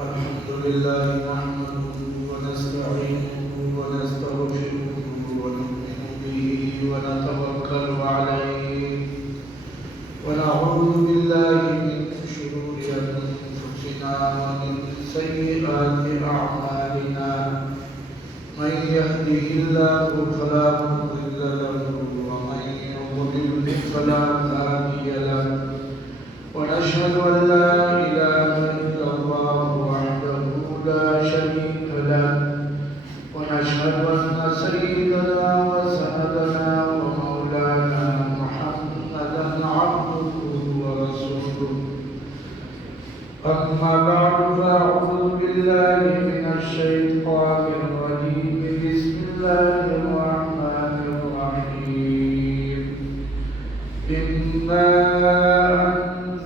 الحمد لله نحمده ونستعينه ونستغفره ونؤمن به ونتوكل عليه ونعوذ بالله من شرور أنفسنا ومن سيئات أعمالنا من يهده الله فلا مضل له ومن يضلل فلا هادي له ونشهد أن لا إله إلا الله وحده لا شريك له ونشهد أن سيدنا وسندنا ومولانا محمدا عبده ورسوله أما بعد فأعوذ بالله من الشيطان الرجيم بسم الله الرحمن الرحيم إنا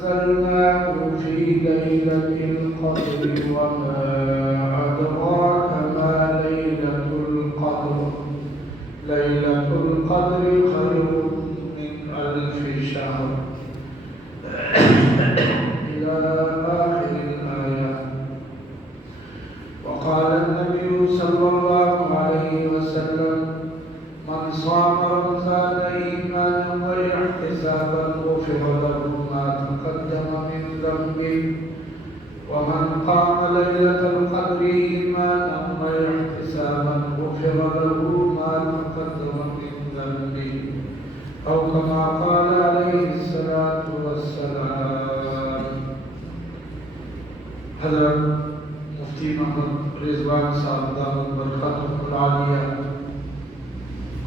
أنزلناه في ليلة القدر وما أدراك ما ليلة القدر ليلة القدر خير من ألف شهر إلى آخر الآية. وقال النبي صلى الله عليه وسلم من صام رمضان إيمانا واحتسابا غفر له ما تقدم من ذنبه ومن قام ليلة القدر إيمانا واحتسابا غفر له ما تقدم من ذنبه أو كما قال عليه الصلاة والسلام. حضرت مفتی محمد رضوان صاحب دامت برکاتہ العالیہ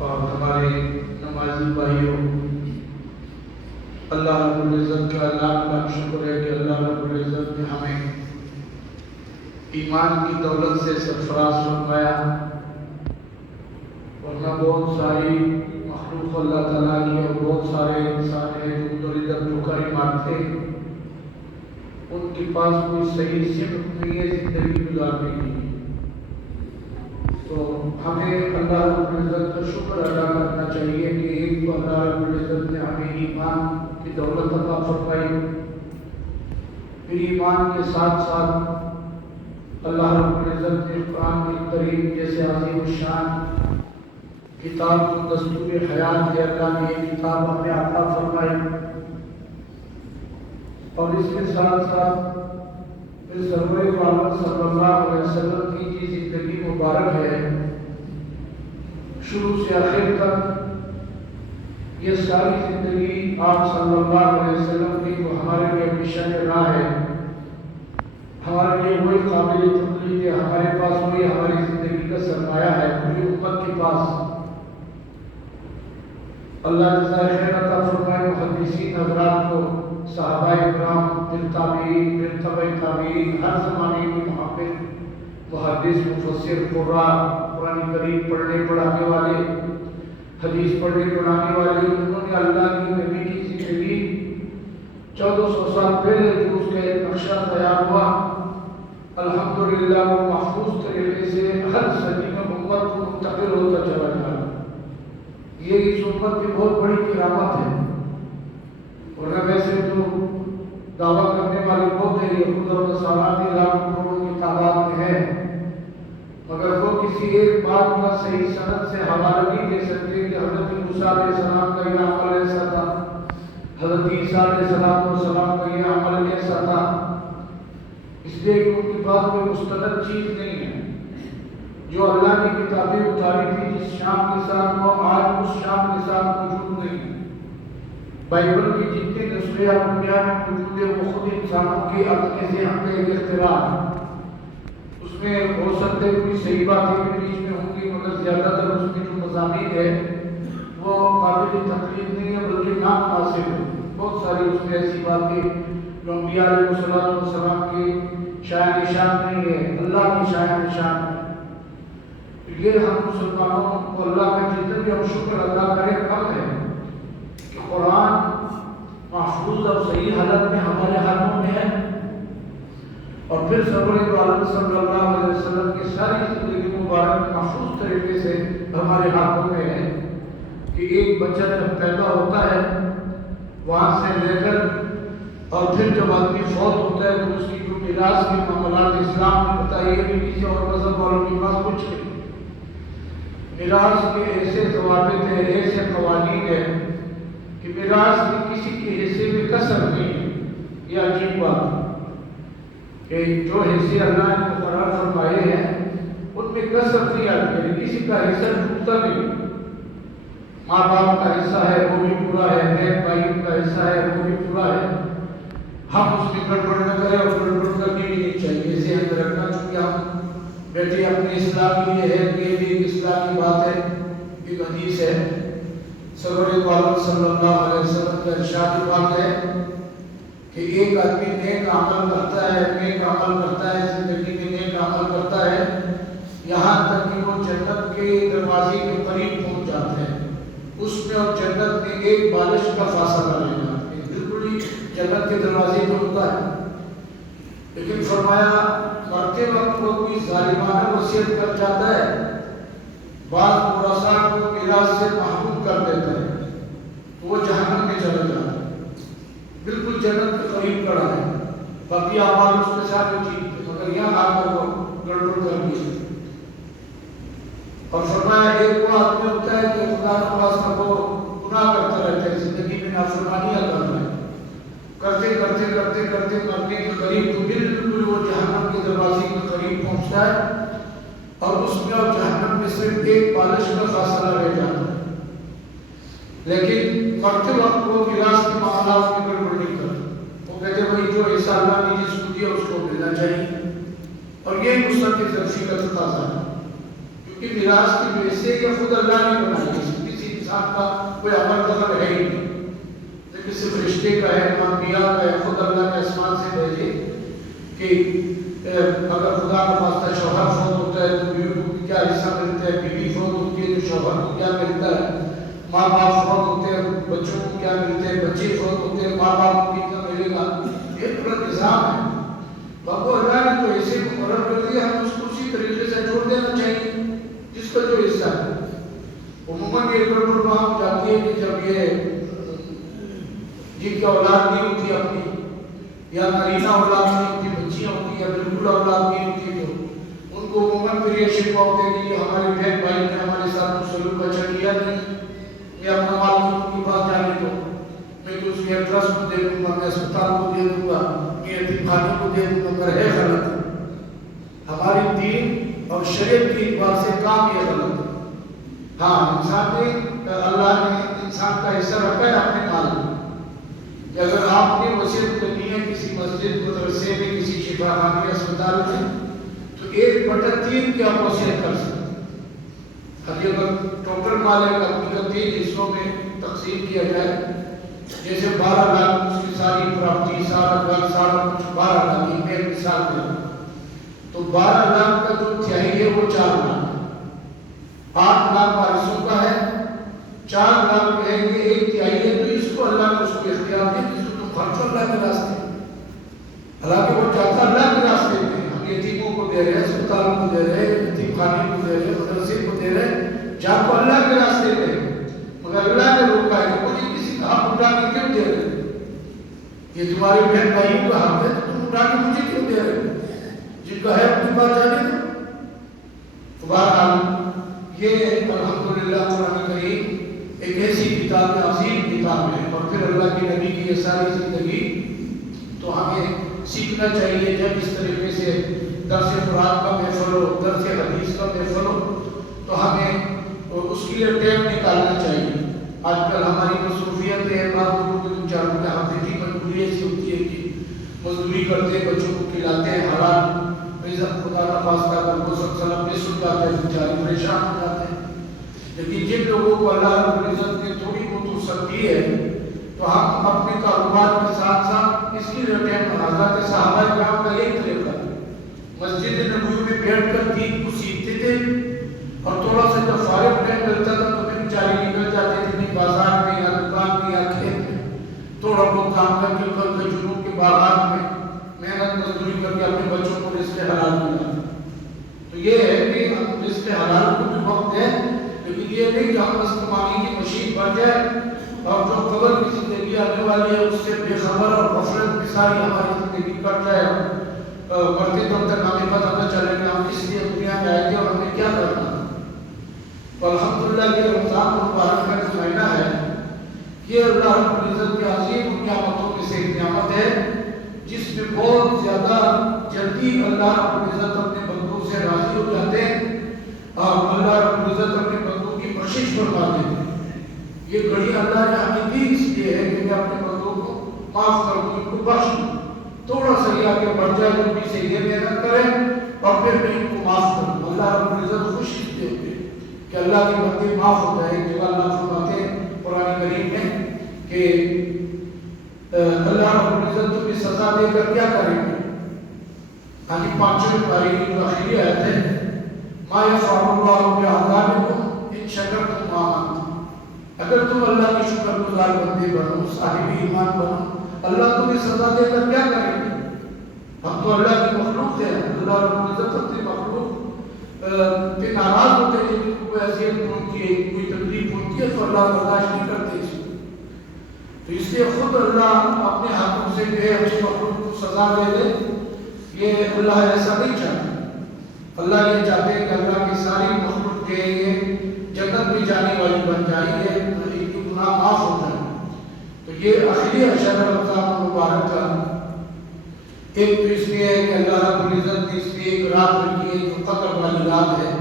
اور ہمارے نمازی بھائیوں، اللہ رب العزت کا لاکھ لاکھ شکر ہے کہ اللہ رب العزت نے ہمیں ایمان کی دولت سے سرفراز فرمایا، ورنہ بہت ساری مخلوق اللہ تعالیٰ کی اور بہت سارے انسان ہیں جو ادھر ادھر ٹھکریں مارتے، ان کے پاس کوئی صحیح سمت نہیں ہے زندگی گزارنے کی. تو ہمیں اللہ رب العزت کا شکر ادا کرنا چاہیے کہ ایک تو اللہ رب العزت نے ہمیں ایمان کی دولت عطا فرمائی، پھر ایمان کے ساتھ ساتھ اللہ رب العزت نے قرآن کریم جیسے عظیم الشان کتاب کو دستور حیات کے اللہ نے یہ کتاب ہمیں عطا فرمائی، اور اس کے ساتھ ساتھ پھر سرور عالم صلی اللہ علیہ وسلم کی جو زندگی مبارک ہے شروع سے آخر تک، یہ ساری زندگی آپ صلی اللہ علیہ وسلم کی وہ ہمارے لیے مشن راہ ہے، ہمارے لیے وہی قابل تقلید ہے، ہمارے پاس وہی ہماری زندگی کا سرمایہ ہے پوری امت کے پاس. اللہ جزائے خیر عطا فرمائے محدثین حضرات کو، صحابہ اکرام، پھر تابعین، پھر تبع تابعین، ہر زمانے کے محقق، محدث، مفسر، قراء، قرآن کریم پڑھنے پڑھانے والے، حدیث پڑھنے پڑھانے والے، انہوں نے اللہ کی نبی کی زندگی 1400 سال پہلے جو اس کا ایک نقشہ تیار ہوا، الحمدللہ وہ محفوظ طریقے سے ہر صدی میں امت کو منتقل ہوتا چلا جا رہا. یہ اس امت کی بہت بڑی کرامت ہے، ورنہ ویسے تو دعویٰ کرنے والے بہت ہیں، یہود اور نصارہ بھی لاکھ کروڑوں کی تعداد میں ہے، مگر وہ کسی ایک بات کا صحیح سند سے حوالہ نہیں دے سکتے کہ حضرت موسیٰ علیہ السلام کا یہ عمل ایسا تھا، حضرت عیسیٰ علیہ السلام کا یہ عمل ایسا تھا، اس لیے کہ ان کے پاس کوئی مستند چیز نہیں ہے. جو اللہ کی کتابیں اتاری تھی جس شام کے ساتھ، وہ آج اس شام کے ساتھ موجود نہیں ہے. بائبل کی جتنے نسخے آپ دنیا میں موجود ہیں وہ خود انسانوں کی اپنے ذہن کا ایک اختراع ہے. اس میں ہو سکتے کوئی صحیح باتیں بھی بیچ میں ہوں گی، مگر زیادہ تر اس میں جو مضامین ہے وہ قابل تقلید نہیں ہے بلکہ نامناسب ہے. بہت ساری اس میں ایسی باتیں جو انبیاء علیہ السلام کی شایع نشان نہیں ہے، اللہ کی شایع نشان ہے. یہ ہم مسلمانوں کو اللہ کا جتنے بھی ہم شکر ادا کریں کم ہے کہ قرآن محفوظ اور صحیح حالت میں ہمارے ہاتھوں میں ہے، اور پھر سرور عالم صلی اللہ علیہ وسلم کی ساری زندگی مبارک محفوظ طریقے سے ہمارے ہاتھوں میں ہے کہ ایک بچہ جب پیدا ہوتا ہے وہاں سے لے کر اور پھر جب آدمی فوت ہوتا ہے تو اس کی جو میراث کے معاملات اسلام نے بتائیے بھی کسی اور مذہب والوں کے پاس کچھ نہیں۔ میراث کے ایسے ضوابط ہیں، ایسے قوانین ہیں کہ میراث میں کسی کے حصے میں کسر نہیں ہے۔ یہ عجیب بات ہے کہ جو حصے اللہ نے مقرر فرمائے ہیں ان میں کسر نہیں آتی ہے، کسی کا حصہ ٹوٹتا نہیں۔ ماں باپ کا حصہ ہے وہ بھی پورا ہے، بہن بھائی کا حصہ ہے وہ بھی پورا ہے، ہم اس میں گڑبڑ نہ کریں اور گڑبڑ کرنی بھی نہیں چاہیے، اسے ہم رکھنا، چونکہ ہم بیٹے اپنے اصلاح کے لیے ہے، یہ بھی ایک اصلاح کی بات ہے۔ ایک حدیث ہے سرور عالم صلی اللہ علیہ وسلم کا ارشاد بات ہے کہ ایک آدمی نیک عمل کرتا ہے، نیک عمل کرتا ہے، زندگی میں نیک عمل کرتا ہے، یہاں تک کہ وہ جنت کے دروازے کے قریب پہنچ جاتا ہے، اس میں اور جنت میں ایک بالش کا فاصلہ رہ جاتا ہے، بالکل ہی جنت کے دروازے پہ ہوتا ہے۔ لیکن فرمایا مرتے وقت وہ کوئی ظالمانہ وصیت کر جاتا ہے، بعض ورثاء کو میراث سے محروم کر دیتا ہے، تو وہ جہنم میں چلا جاتا ہے، بالکل جنت کے قریب کھڑا ہے، باقی اعمال اس کے ساتھ ٹھیک ہے، مگر یہاں آ کر وہ گڑبڑ کر دی ہے۔ اور فرمایا ایک وہ آدمی ہوتا ہے کہ خدا نخواستہ وہ گناہ کرتا رہتا ہے، زندگی میں نافرمانیاں کر رہا ہے، کرتے کرتے کرتے کرتے مرنے کے قریب تو بالکل وہ جہنم کے دروازے کے قریب پہنچتا ہے، اور اس میں اور جہنم میں صرف ایک بالش کا فاصلہ رہ جاتا ہے، لیکن مرتے وقت وہ میراث کے معاملات میں گڑبڑ نہیں کرتا، وہ کہتے ہیں بھائی جو ایسا اللہ نے جس کو دیا اس کو ملنا چاہیے، اور یہ مستقل ذرفی کا تقاضا ہے، کیونکہ میراث کی وجہ سے یہ خود اللہ نے بنائی ہے، کسی انسان کا کوئی عمل دخل ہے ہی نہیں، کسی فرشتے کا ہے، انبیاء کا ہے، خود اللہ نے آسمان سے بھیجے کہ اگر خدا کا واسطہ شوہر فوت ہوتا ہے تو بیوی کو کیا حصہ ملتا ہے، بیوی فوت ہوتی ہے تو شوہر کو کیا ملتا ہے، ماں باپ فوت ہوتے ہیں بچوں کو کیا ملتے ہیں، بچے فوت ہوتے ہیں ماں باپ کو کتنا ملے گا، یہ پورا نظام ہے۔ باقی اللہ نے تو ایسے مقرر کر دیا، ہم اس کو اسی طریقے سے چھوڑ دینا چاہیے جس کا جو حصہ ہے۔ عموماً یہ گڑبڑ وہاں جاتی ہے کہ جب یہ جن کی اولاد نہیں ہوتی اپنی، یا نارینہ اولاد نہیں ہوتی، بچیاں ہوتی ہیں، یا بالکل اولاد نہیں ہوتی، تو ان کو عموماً پھر یہ شکوہ ہوتا ہے کہ یہ ہمارے بہن بھائی نے ہمارے ساتھ سلوک اچھا کیا نہیں، میں اپنا مال ان کے پاس جانے دو، میں تو اس کے ایڈریس کو دے دوں گا، میں اسپتال کو دے دوں گا، میں یتیم خانے کو دے دوں گا، مگر ہے غلط، ہماری دین اور شریعت کی اعتبار سے کام یہ غلط ہے۔ ہاں انسان نے، اللہ نے انسان کا حصہ رکھا ہے اپنے مال میں، کہ اگر آپ نے وصیت کرنی ہے کسی مسجد مدرسے میں، کسی شفا خانے اسپتال میں، تو 1/3 کی آپ وصیت کر سکتے ہیں۔ اب یہ اگر ٹوٹل مال ہے آدمی کا 3 حصوں میں تقسیم کیا جائے، جیسے 12 لاکھ اس کی ساری پراپرٹی، سارا گھر، سارا کچھ 12 لاکھ کی میں مثال دے رہا ہوں، تو 12 لاکھ کا جو تہائی ہے وہ 4 لاکھ، 8 لاکھ وارثوں کا ہے، 4 لاکھ ہے یہ 1/3 ہے، تو اس کو اللہ نے اس کو اختیار دیا، جس کو تم خرچو اللہ کے راستے، حالانکہ وہ چاہتا اللہ کے راستے میں، ہم یتیموں کو دے رہے ہیں، اسپتالوں کو دے رہے ہیں، یتیم خانے کو دے رہے ہیں، مدرسے کو دے رہے ہیں، جہاں کو اللہ کے راستے میں، مگر اللہ نے روکا ہے کہ مجھے کسی کا حق اٹھا کے کیوں دے رہے ہیں، یہ تمہارے بہن بھائیوں کا حق ہے تو تم اٹھا کے مجھے کیوں دے رہے ہیں، جن کا ہے اپنی بات جانے دو۔ بہرحال یہ الحمدللہ قرآن کریم ایک ایسی کتاب عظیم کتاب ہے، اور پھر اللہ کے نبی کی یہ ساری زندگی تو ہمیں سیکھنا چاہیے، جب اس طریقے سے درس قرآن کا محفل ہو، درس حدیث کا محفل ہو، تو ہمیں اس کے لیے ٹائم نکالنا چاہیے۔ آج کل ہماری مصروفیت ہے، بعض لوگوں کے بیچاروں میں حافظی مجبوری ایسی ہوتی ہے کہ مزدوری کرتے ہیں، بچوں کو کھلاتے ہیں، حلال رزق خدا نہ خواستہ اگر وہ سب سلام میں سن جاتے ہیں، بیچارے پریشان ہو جاتے ہیں۔ لیکن جن لوگوں کو اللہ رب العزت نے تھوڑی بہت سکتی ہے، تو ہم اپنے کاروبار کے ساتھ ساتھ اس کی ٹائم حضرات صحابہ کرام کا ایک طریقہ ہے، مسجد نبوی میں بیٹھ کر دین کو سیکھتے تھے، اور تھوڑا سا جب فارغ ٹائم ملتا تھا تو پھر بیچارے نکل جاتے تھے بازار میں یا دکان میں یا کھیت میں، تھوڑا بہت کام کر کے کل جنوب کے باغات میں محنت مزدوری کر کے اپنے بچوں کو رزق حلال ملا۔ تو یہ ہے کہ ہم رزق حلال کو بھی وقت ہے، لیکن یہ نہیں کہ ہم بس کمانے کی مشین بن جائے، اور جو قبر کی زندگی آنے والی ہے اس سے بے خبر اور غفلت میں ساری ہماری زندگی کٹ جائے، مرتے دم تک ہمیں پتہ نہ چلے کہ ہم کس لیے دنیا میں آئے تھے اور ہمیں کیا کرنا. تو الحمدللہ یہ رمضان مبارک کا جو مہینہ ہے یہ اللہ رب العزت کی عظیم نعمتوں میں سے ایک نعمت ہے جس میں بہت زیادہ جلدی اللہ رب العزت اپنے بندوں سے راضی ہو جاتے ہیں اور اللہ رب العزت اپنے بندوں کی بخشش فرما دیتے ہیں. یہ گھڑی اللہ نے ہمیں دی اس لیے ہے کہ میں اپنے بندوں کو معاف کر دوں, ان کو بخش دوں. تھوڑا سا یہ آگے بڑھ جائے تو بھی سے یہ محنت کریں اور پھر میں ان کو معاف کر دوں. اللہ رب العزت خوشی دے ہوتے کہ اللہ کے بندے معاف ہو جائے. جب اللہ فرماتے ہیں قرآن کریم میں کہ اللہ رب العزت تمہیں سزا دے کر کیا کریں گے. ہاں جی, 5ویں پارے کی جو آخری آیت ہے ما یفعل اللہ بعذابکم ان شکرتم وآمنتم. اگر تم اللہ کی شکر گزار بندے بنو, صاحب ایمان بنو, اللہ تمہیں سزا دے کر کیا کریں گے. ہم تو اللہ کی مخلوق ہیں, اللہ رب العزت اپنی مخلوق پہ ناراض ہوتے ہیں جن کو اذیت پہنچتی ہے, کوئی تکلیف پہنچتی ہے تو اللہ برداشت نہیں کرتے اس کو. تو اس لیے خود اللہ اپنے ہاتھوں سے جو ہے اپنی مخلوق کو سزا دے دے, یہ اللہ ایسا نہیں چاہتے. اللہ یہ چاہتے ہیں کہ اللہ کی ساری مخلوق جو ہے یہ جنت میں جانے والی بن جائے, ان کی گناہ معاف ہو جائے. تو یہ آخری اشر رمضان مبارک کا ایک تو اس لیے ہے کہ اللہ رب العزت نے اس لیے ایک رات رکھی ہے جو قدر والی رات ہے,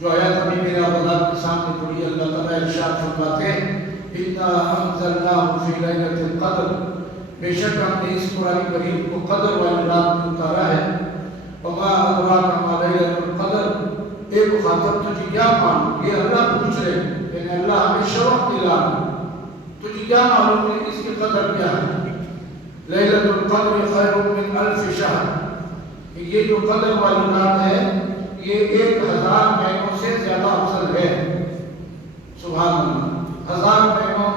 جو آیت ابھی میرا بلاد کے سامنے پڑھی. اللہ تعالیٰ ارشاد فرماتے ہیں اِنَّا أَنزَلْنَاهُ فِي لَيْلَةِ الْقَدْرِ, بے شک ہم نے اس قرآن کریم کو قدر والی رات میں اتارا ہے. وَمَا أَدْرَاكَ مَا لَيْلَةُ الْقَدْرِ, اے مخاطب تجھے کیا معلوم, یہ اللہ پوچھ رہے ہیں لیکن اللہ ہمیں شوق دلا تجھے کیا معلوم ہے اس کی قدر کیا ہے. لیلۃ القدر خیر من الف شہر, یہ جو قدر والی رات ہے یہ 1000 مہینوں سے زیادہ افضل ہے. سبحان اللہ, 1000 مہینوں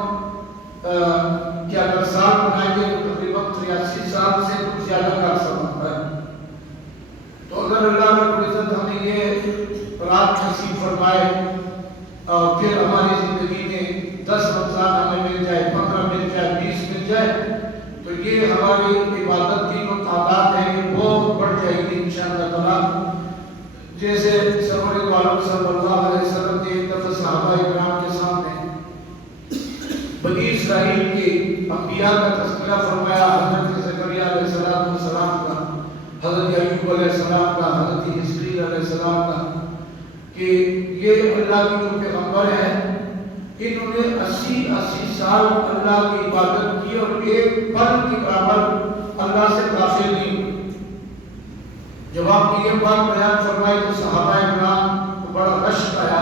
کیا اگر سال بنائیں گے تو تقریباً 83 سال سے کچھ زیادہ کا عرصہ بنتا ہے. تو اگر اللہ رب العزت ہمیں یہ رات نصیب فرمائے اور پھر ہماری زندگی میں 10 رمضان ہمیں مل جائے, 15 مل جائے, 20 مل جائے, تو یہ ہماری عبادت کی جو تعداد ہے یہ بہت بڑھ جائے گی انشاءاللہ تعالیٰ. جیسے سرور دو عالم صلی اللہ علیہ وسلم نے ایک دفعہ صحابہ کرام کے سامنے بنی اسرائیل کے انبیاء کا تذکرہ فرمایا, حضرت زکریا علیہ السلام کا, حضرت ایوب علیہ السلام کا, حضرت حزقیل علیہ السلام کا, کہ یہ اللہ کی جو پیغمبر ہیں انہوں نے 80 سال اللہ کی عبادت کی اور ایک پل کے برابر اللہ سے غافل نہیں. جب آپ نے یہ بات بیان فرمائی تو صحابہ کرام کو بڑا رشک آیا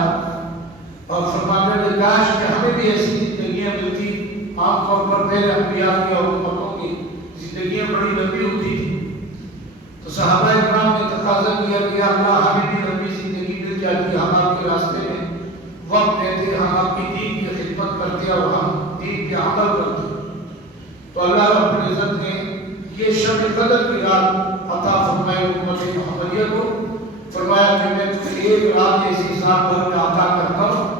اور فرمانے لگے کاش کہ ہمیں بھی ایسی زندگیاں ملتی. عام طور پر پہلے انبیاء کی اور امتوں کی زندگیاں بڑی لمبی ہوتی تھی, تو صحابہ کرام نے تقاضا کیا کہ یا اللہ ہمیں بھی لمبی زندگی مل جاتی, ہم آپ کے راستے میں وقت دیتے, ہم آپ کی دین کی خدمت کرتے اور ہم دین کے عمل کرتے. تو اللہ رب العزت نے یہ شب قدر کی رات عطا فرمائے امت محمدیہ کو. فرمایا کہ میں تمہیں ایک رات ایسی سال بھر میں عطا کرتا ہوں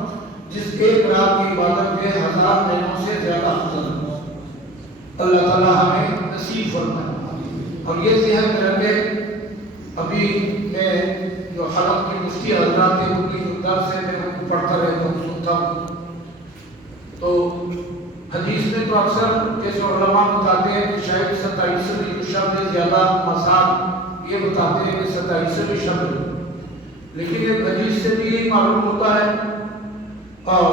جس ایک رات کی عبادت میں 1000 مہینوں سے زیادہ افضل ہے. اللہ تعالیٰ ہمیں نصیب فرمائے. اور یہ ذہن میں رکھے, ابھی میں جو حلق کے مفتی حضرات کے ان کی جو درس ہے میں ان کو پڑھتا رہتا ہوں, سنتا ہوں. تو حدیث میں تو اکثر جیسے علماء بتاتے ہیں کہ شاید 27ویں جو شب ہے زیادہ آسان, یہ بتاتے ہیں کہ 27ویں شب ہے, لیکن ایک حدیث سے بھی یہی معلوم ہوتا ہے. اور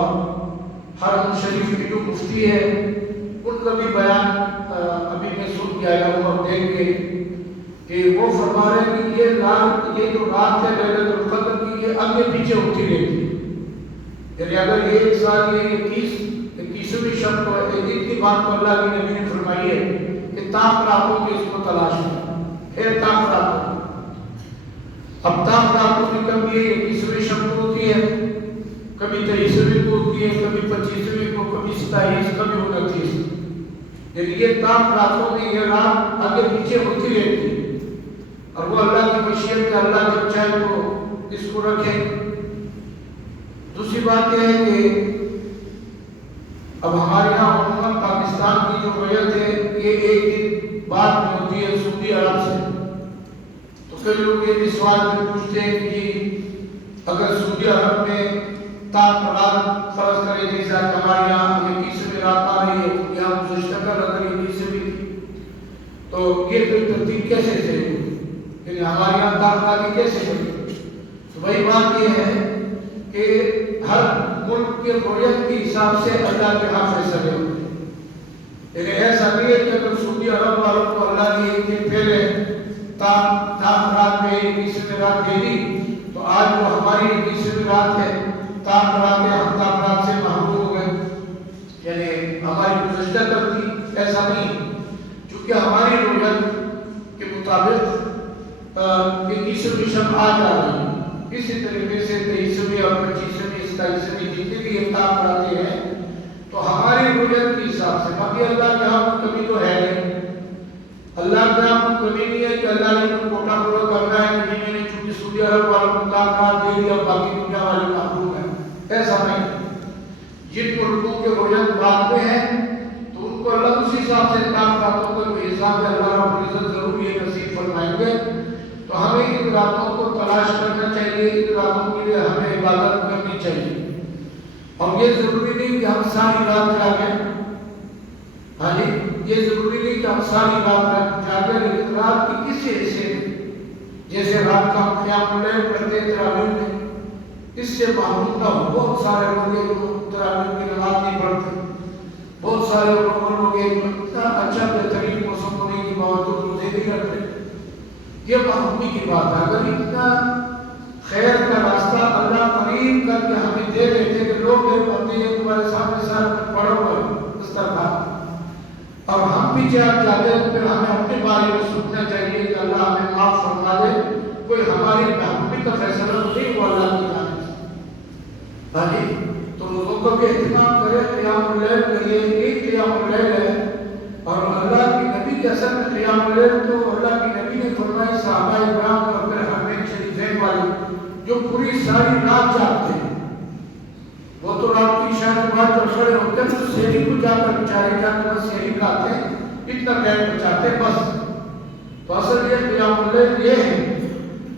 حرم شریف کی جو مفتی ہے ان کا بھی بیان ابھی میں سن کے آیا ہوں اور دیکھ کے کہ وہ فرما رہے ہیں کہ یہ جو رات ہے لیلۃ القدر کی یہ آگے پیچھے ہوتی رہتی ہے. یعنی اگر یہ ایک سال یہ 21ویں شب کو اتنی بات کو اللہ کے نبی نے فرمائی ہے کہ تاک راتوں کی اس کو تلاش ہے تاک راتوں. اب تاک راتوں میں کبھی یہ 21ویں شب کو ہوتی ہے, کبھی 23ویں کو ہوتی ہے, کبھی 25ویں کو, کبھی 27, کبھی 29. یعنی یہ تاک راتوں میں یہ رات آگے پیچھے ہوتی رہتی ہے اور وہ اللہ کی مشیت میں اللہ جب چاہے تو اس کو رکھے. دوسری بات یہ ہے کہ اب ہمارے یہاں عموماً پاکستان کی جو رویت ہے یہ ایک دن بعد میں ہوتی ہے سعودی عرب سے, کئی لوگ یہ بھی سوال بھی پوچھتے ہیں کہ اگر سعودی عرب میں تاک رات فرض کرے جیسا ہمارے یہاں 21ویں رات آ رہی ہے، یہاں گزشتہ کل اگر 21ویں تھی تو یہ کوئی ترتیب کیسے سے یعنی ہمارے یہاں تاک رات کیسے ہوئی؟ تو وہی بات یہ ہے کہ ہر ملک کے رویت کے حساب سے اللہ کے ہاں فیصلے ہوتے ہیں، یعنی ایسا نہیں ہے کہ اگر سعودی عرب والوں کو اللہ نے ایک دن پہلے تاک رات میں 21ویں رات دے دی تو آج وہ ہماری 21ویں رات ہے، تاک رات ہے، ہم تاک رات سے محروم ہو گئے، یعنی ہماری گزشتہ کل تھی، ایسا نہیں، چونکہ ہماری رویت کے مطابق 21ویں شب آج آ رہی ہے، اسی طریقے سے 23ویں اور 25ویں 27ویں جتنے بھی احکام آتے ہیں تو ہماری رویت کے حساب سے، باقی اللہ کے ہاں کبھی تو ہے نہیں، اللہ کے ہاں کبھی نہیں ہے کہ اللہ نے کوٹا پورا کرنا ہے کہ میں نے چونکہ سعودی عرب والوں کو تاکہ دے دیا باقی دنیا والے محروم ہیں، ایسا نہیں، جن ملکوں کے رویت بعد میں ہے تو ان کو اللہ اسی حساب سے تاکاتوں کا کوئی حساب ہے، اللہ رب العزت ضرور یہ نصیب فرمائیں گے، تو ہمیں ان راتوں کو تلاش کرنا چاہیے، ان راتوں کے لیے ہمیں عبادت کرنی چاہیے، اور یہ ضروری نہیں کہ ہم ساری رات جاگیں، ہاں جی یہ ضروری نہیں کہ ہم ساری رات جاگیں، لیکن رات کی کسی حصے جیسے رات کا ہم قیام اللیل کرتے ہیں تراویح میں، اس سے محروم نہ ہو، بہت سارے لوگ ہیں جو تراویح کی نماز نہیں پڑھتے، بہت سارے لوگ ہیں جو اتنا اچھا بہترین موسم ہونے کے باوجود روزے نہیں رکھتے، یہ محرومی کی بات ہے، اگر اتنا خیر کا راستہ اللہ قریب کر کے ہمیں دے دیتے کہ لوگ میرے بندے ہیں تمہارے سامنے سارے پڑھو ہوئے دسترخوان، اور ہم بھی جب جاتے ہیں تو پھر ہمیں اپنے بارے میں سوچنا چاہیے کہ اللہ ہمیں معاف فرما دے، کوئی ہماری محبوبی کا فیصلہ نہیں ہوا اللہ کی جانب سے، ہاں جی تو لوگوں کو بھی اہتمام کرے، قیام اللیل کریے، ایک قیام اللیل ہے، اور اللہ کی نبی کے اثر میں قیام اللیل تو اللہ کی نبی نے فرمائی صحابہ اکرام اور پھر حرمین شریفین والے جو پوری ساری رات جاگتے ہیں، وہ تو رات کی شاید بعد جب کھڑے ہوتے ہیں تو سہری کو جا کر بیچارے جا کر بس سہری کھاتے ہیں، اتنا ٹائم بچاتے بس، تو اصل یہ قیام اللیل یہ ہے،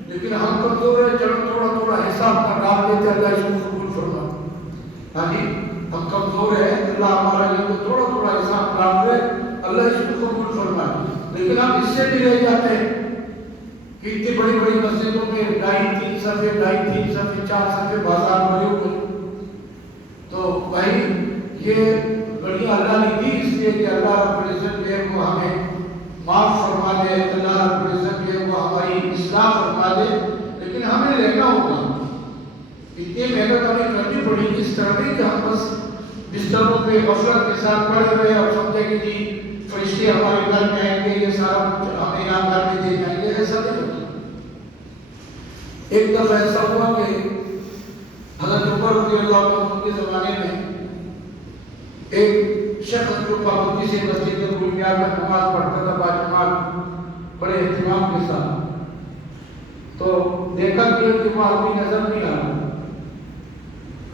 لیکن ہم کمزور ہیں، چلو تھوڑا تھوڑا حساب پر ڈال دیتے اللہ اس کو قبول فرما، ہاں جی ہم کمزور ہیں، اللہ ہمارا یہ تو تھوڑا تھوڑا حساب ڈال دے اللہ اس کو قبول فرمائے، لیکن ہم اس سے بھی رہ جاتے ہیں کہ اتنی بڑی بڑی مسجدوں میں 2.5-3 صفحے 2.5-3 صفحے 4 صفحے بازار بھرے ہوئے، تو بھائی یہ بڑی اللہ نے دی اس لیے کہ اللہ رب العزت جو ہے وہ ہمیں معاف فرما دے، اللہ رب العزت جو ہے وہ ہماری اصلاح فرما دے، لیکن ہمیں لینا ہوگا، اتنی محنت ہمیں کرنی پڑی گی، اس طرح نہیں کہ ہم بس بستروں پہ غفلت کے ساتھ پڑے ہوئے اور سمجھے کہ جی فرشتے ہمارے گھر میں آئیں گے، یہ سارا کچھ ہمیں یہاں گھر میں دے جائیں گے، ایسا نہیں ہوتا۔ ایک دفعہ ایسا ہوا کہ حضرت عمر رضی اللہ عنہ کے زمانے میں ایک شخص جو پابندی سے مسجد میں بنیاد میں نماز پڑھتا تھا باجماعت بڑے اہتمام کے ساتھ، تو دیکھا کہ وہ آدمی نظر نہیں آ رہا،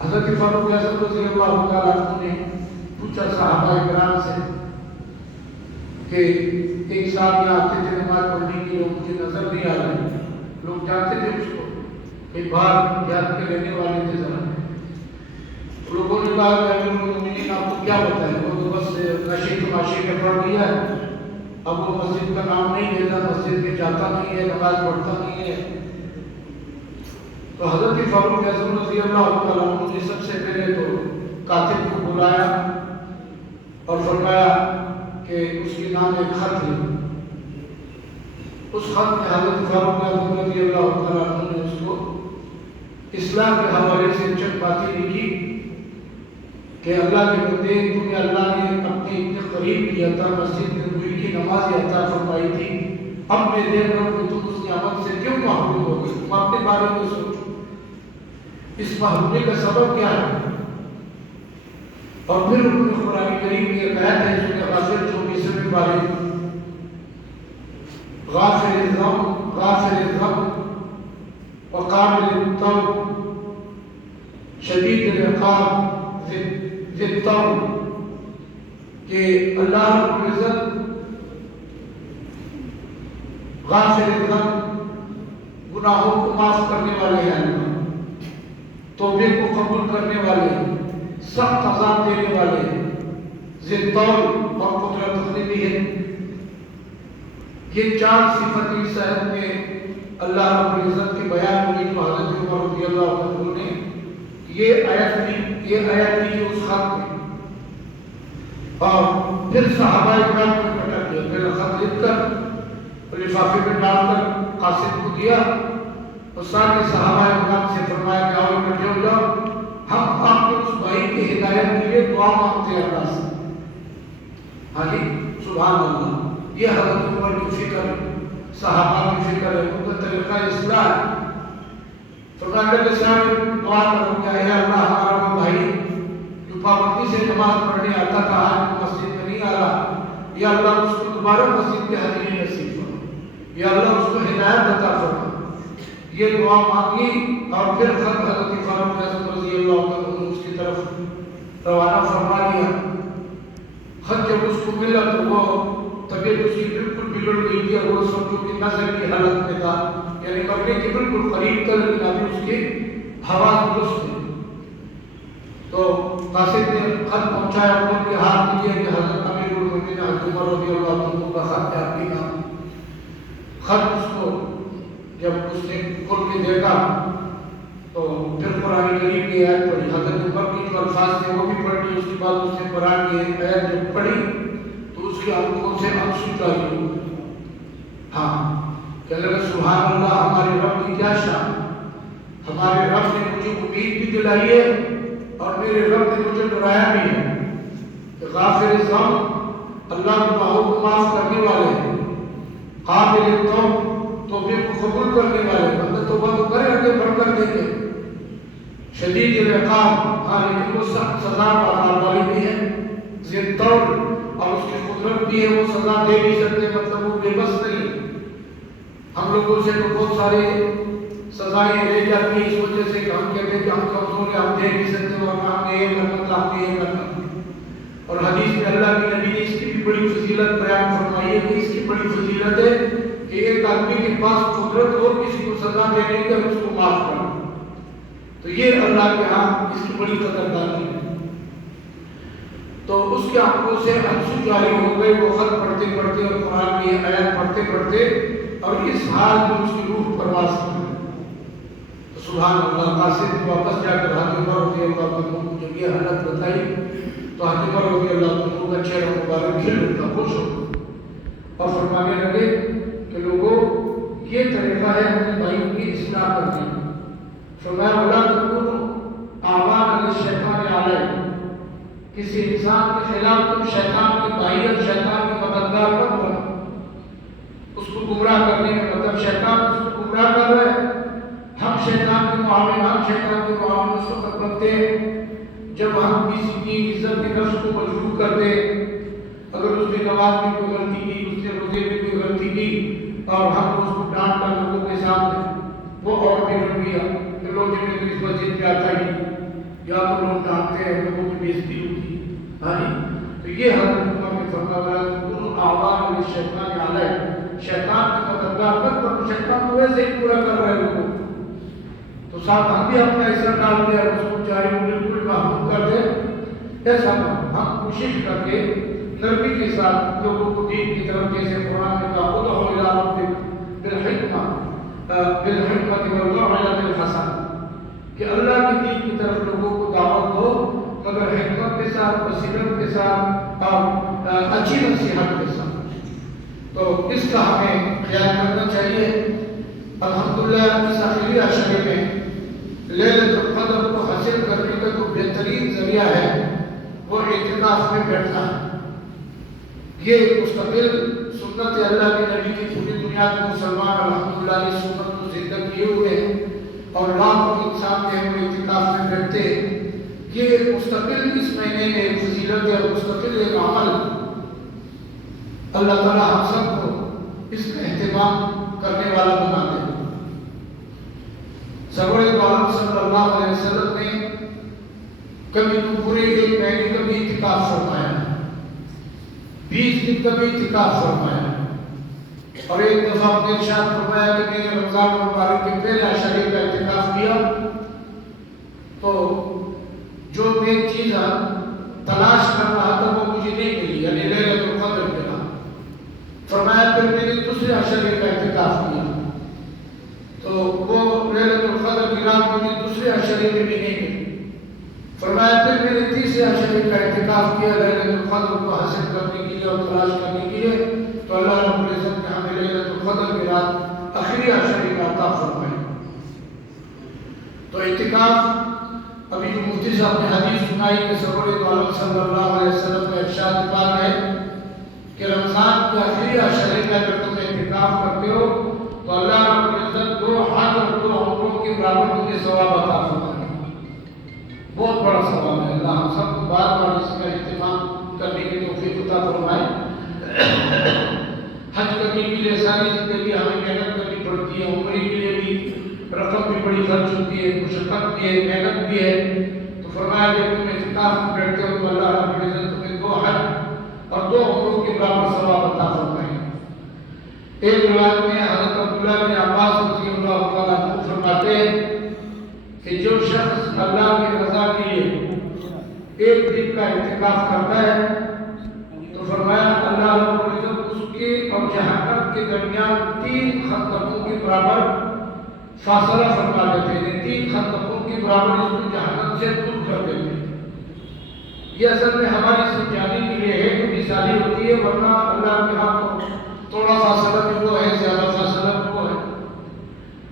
حضرت فاروق اعظم رضی اللہ تعالیٰ عنہ نے پوچھا صحابہ کرام سے کہ ایک صاحب یہاں آتے تھے نماز پڑھنے کے لیے، مجھے نظر نہیں آ رہے، لوگ جانتے تھے اس کو کہ باہر یاد کے رہنے والے تھے، ذرا لوگوں نے کہا کہ امیر المومنین آپ کو کیا بتائیں، وہ تو بس نشے تماشے میں پڑھ لیا ہے، اب وہ مسجد کا نام نہیں لیتا، مسجد میں جاتا نہیں ہے، نماز پڑھتا نہیں ہے، تو حضرت فاروق اعظم رضی اللہ تعالیٰ عنہ نے سب سے پہلے تو کاتب کو بلایا اور فرمایا کہ اس کے نام ایک خط ہے، اس خط میں حضرت فاروق اعظم رضی اللہ تعالیٰ عنہ نے اس کو اصلاح کے حوالے سے چند باتیں لکھی کہ اللہ کے بندے تمہیں اللہ نے اپنے اتنے قریب کیا تھا، مسجد میں دوری کی نماز عطا فرمائی تھی، اب میں دیکھ رہا ہوں کہ تم اس نعمت سے کیوں محروم ہو گئے، تم اپنے بارے میں سوچو اس محرومی کا سبب کیا ہے، اور پھر انہوں نے قرآن کریم کی ایک آیت ہے سورہ غافر 24ویں پارے غافر الذنب وقابل التوب شدید العقاب ذی الطول، کہ اللہ رب العزت غافر الذنب گناہوں کو معاف کرنے والے ہیں اللہ، توبے کو قبول کرنے والے، سخت عذاب دینے والے، ذی الطول اور قدرت غالبی ہے۔ یہ چار صفتیں اس آیت میں اللہ رب العزت کی بیان ہوئی تو حضرت عمر رضی اللہ عنہ نے یہ آیت کی اس خط میں، اور پھر صحابہ اکرام کو اکٹھا کیا، پھر خط لکھ کر لفافے میں ڈال کر قاسم کو دیا اور سارے صحابہ اکرام سے فرمایا کہ آؤ اکٹھے ہو جاؤ، ہم آپ کے اس بھائی کی ہدایت کے لیے دعا مانگتے ہیں اللہ سے۔ ہاں جی سبحان اللہ، یہ حضرت عمر کی فکر، صحابہ کی فکر ہے، ان کا طریقہ اصلاح ہے۔ فرمایا کہ صاحب دعا کرو کہ اے اللہ ہمارا وہ بھائی جو پابندی سے نماز پڑھنے آتا تھا آج مسجد میں نہیں آ رہا، یا اللہ اس کو دوبارہ مسجد کی حاضری نصیب فرما، یا اللہ اس کو ہدایت عطا فرما۔ یہ دعا مانگی اور پھر خط حضرت فاروق اعظم رضی اللہ عنہ اس کی طرف روانہ فرما لیا۔ خط جب اس کو ملا تو وہ طبیعت اس کی بالکل بگڑ گئی تھی اور وہ سب جو نظر کی حالت میں تھا، یعنی مرنے کے بالکل قریب تھا، لیکن ابھی اس کی حواس درست تھی۔ تو قاصد نے خط پہنچایا اور ان کے ہاتھ میں دیا کہ حضرت امیر المومنین حضرت عمر رضی اللہ عنہ کا خط ہے آپ کے نام۔ خط اس کو جب اس نے کھول کے دیکھا تو پھر قرآن کریم کی آیت پڑھی، حضرت عمر کی جو الفاظ تھے وہ بھی پڑھ لی، اس کے بعد اس نے قرآن کی آیت جب پڑھی تو اس کی آنکھوں سے آنسو جاری ہوئے۔ ہاں کہنے لگا سبحان اللہ، ہمارے رب کی کیا شان، ہمارے رب نے مجھے امید بھی دلائی ہے اور میرے رب نے مجھے ڈرایا بھی ہے کہ غافر ذنب، اللہ گناہوں کو معاف کرنے والے ہیں، قابل التوب، توبے کو قبول کرنے والے، بندہ توبہ تو کرے آگے بڑھ کر دیں گے، شدید العقاب، ہاں لیکن وہ سخت سزا والی بھی ہے، ذی الطول، اور اس کی قدرت بھی ہے، وہ سزا دے نہیں سکتے، مطلب وہ بے بس نہیں۔ ہم لوگوں سے تو بہت سارے سزائیں لے جاتی ہیں اس وجہ سے کہ ہم کہتے ہیں کہ ہم کمزور ہیں، ہم دے نہیں سکتے، ورنہ ہم نے یہ کرنا تھا، ہم نے یہ کرنا تھا۔ اور حدیث میں اللہ کے نبی نے اس کی بھی بڑی فضیلت بیان فرمائی ہے کہ اس کی بڑی فضیلت ہے کہ ایک آدمی کے پاس قدرت ہو کسی کو سزا دینے کی اور اس کو معاف کرنا، تو یہ اللہ کے ہاں اس کی بڑی قدردانی ہے۔ تو اس کے آنکھوں سے آنسو جاری ہو گئے، وہ خط پڑھتے پڑھتے اور قرآن کی آیات پڑھتے پڑھتے، اور اس حال میں اس کی روح پرواز کی۔ تو سبحان اللہ، قاصد واپس جا کر حضرت عمر رضی اللہ عنہ کو جب یہ حالت بتائی تو حضرت عمر رضی اللہ عنہ کا چہرہ مبارک کھل اٹھا، خوش ہو اور فرمانے لگے کہ لوگوں یہ طریقہ ہے اپنے بھائیوں کی اصلاح کرنے کا۔ فرمایا وَلَا تَكُونُوا أَعْوَانًا لِلشَّيْطَانِ عَلَيْكُمْ، کسی انسان کے خلاف تم شیطان کے بھائی اور شیطان کے مددگار مت بنو، اس کو گمراہ کرنے کا مطلب شیطان اس کو گمراہ کر رہا ہے، ہم شیطان کے معاون اس وقت بنتے ہیں جب ہم کسی کی عزت کی نفس کو مجروح کر دیں، اگر اس نے نماز میں کوئی غلطی کی، اس نے روزے میں کوئی غلطی کی اور ہم اس کو ڈانٹ کر لوگوں کے سامنے وہ اور بگڑ گیا کہ روزے میں تو اس مسجد میں آتا ہی، یا تو لوگ ڈانٹتے ہیں، لوگوں کی بےزتی ہوتی ہے۔ تو یہ حضرت عمر نے فرمایا تم اعوان للشیطان علیہ، شیطان کی مددگار مت بنو، شیطان تو ویسے ہی پورا کر رہے لوگوں کو، تو صاحب ہم بھی اپنا حصہ ڈال دیں اور اس کو چاہے بالکل محروم کر دیں، ایسا نہ ہو۔ ہم کوشش کر کے نرمی کے ساتھ لوگوں کو دین کی طرف، جیسے قرآن نے کہا ادعو الی ربک بالحکمۃ والموعظۃ الحسنہ، کہ اللہ کے دین کی طرف لوگوں کو دعوت دو مگر حکمت کے ساتھ، بصیرت کے ساتھ اور اچھی نصیحت کے ساتھ۔ تو اس کا ہمیں خیال کرنا چاہیے۔ الحمدللہ اس آخری عشرے میں لیلۃ القدر کو حاصل کرنے کا جو بہترین ذریعہ ہے وہ اعتکاف میں بیٹھنا ہے۔ یہ مستقل سنت اللہ کے نبی کی پوری دنیا کے مسلمان الحمدللہ اس سنت کو زندہ کیے ہوئے ہیں اور لاکھوں انسان جو ہے وہ اعتکاف میں بیٹھتے ہیں۔ یہ ایک مستقل اس مہینے میں ایک فضیلت ہے اور مستقل ایک عمل، اللہ تعالیٰ ہم سب کو اس کا اہتمام کرنے والا بنا دے۔ سرور عالم صلی اللہ علیہ وسلم نے کبھی تو پورے ایک مہینے کا بھی اعتکاف فرمایا، 20 دن کا بھی اعتکاف فرمایا، اور ایک دفعہ اپنے ارشاد فرمایا کہ میں نے رمضان مبارک کے پہلے عشرے کا اعتکاف کیا تو جو میں چیز تلاش کر رہا تھا وہ مجھے نہیں ملی، یعنی لیلۃ القدر کے نام۔ فرمایا پھر میں نے دوسرے عشرے کا اعتکاف کیا تو وہ لیلۃ القدر کی رات مجھے دوسرے عشرے میں بھی نہیں ملی۔ فرمایا پھر میں نے تیسرے عشرے کا اعتکاف کیا لیلۃ القدر کو حاصل کرنے کے لیے اور تلاش کرنے کے لیے، تو اللہ رب العزت نے ہمیں لیلۃ القدر کی رات آخری عشرے کا عطا فرمائی۔ تو اعتکاف ابھی جو مفتی صاحب نے حدیث سنائی کہ سرور دو عالم صلی اللہ علیہ وسلم کا ارشاد پاک ہے کہ رمضان کے آخری عشرے کا اگر تم اعتکاف کرتے ہو تو اللہ رب العزت 2 حج اور 2 عمروں کے برابر تمہیں ثواب عطا فرمائے گا۔ بہت بڑا ثواب ہے۔ اللہ ہم سب کو بار بار اس کا اہتمام کرنے کی توفیق عطا فرمائے۔ حج کرنے کے لیے ساری زندگی ہمیں محنت کرنی پڑتی ہے، عمرے کے لیے بھی رقم بھی بڑی خرچ ہوتی ہے، مشقت بھی ہے، محنت بھی ہے۔ تو فرمایا کہ تم اعتکاف میں بیٹھتے ہو تو اللہ رب العزت تمہیں 2 حج اور 2 عمروں کے برابر ثواب عطا فرمائے۔ ایک روایت میں حضرت عبداللہ بن عباس رضی اللہ تعالیٰ عنہ فرماتے ہیں کہ جو شخص اللہ کی رضا کے لیے ایک دن کا اعتکاف کرتا ہے تو فرمایا اللہ رب العزت اس کے اور جہنم کے درمیان 3 خندقوں کے برابر فاصلہ فرما دیتے ہیں، 3 خندقوں کے برابر اس کو جہنم سے دور کر دیتے ہیں۔ یہ اصل میں ہماری سمجھانے کے لیے ہے کہ مثالی ہوتی ہے، ورنہ اللہ کے ہاں تو تھوڑا فاصلہ بھی وہ ہے، زیادہ فاصلہ بھی وہ ہے،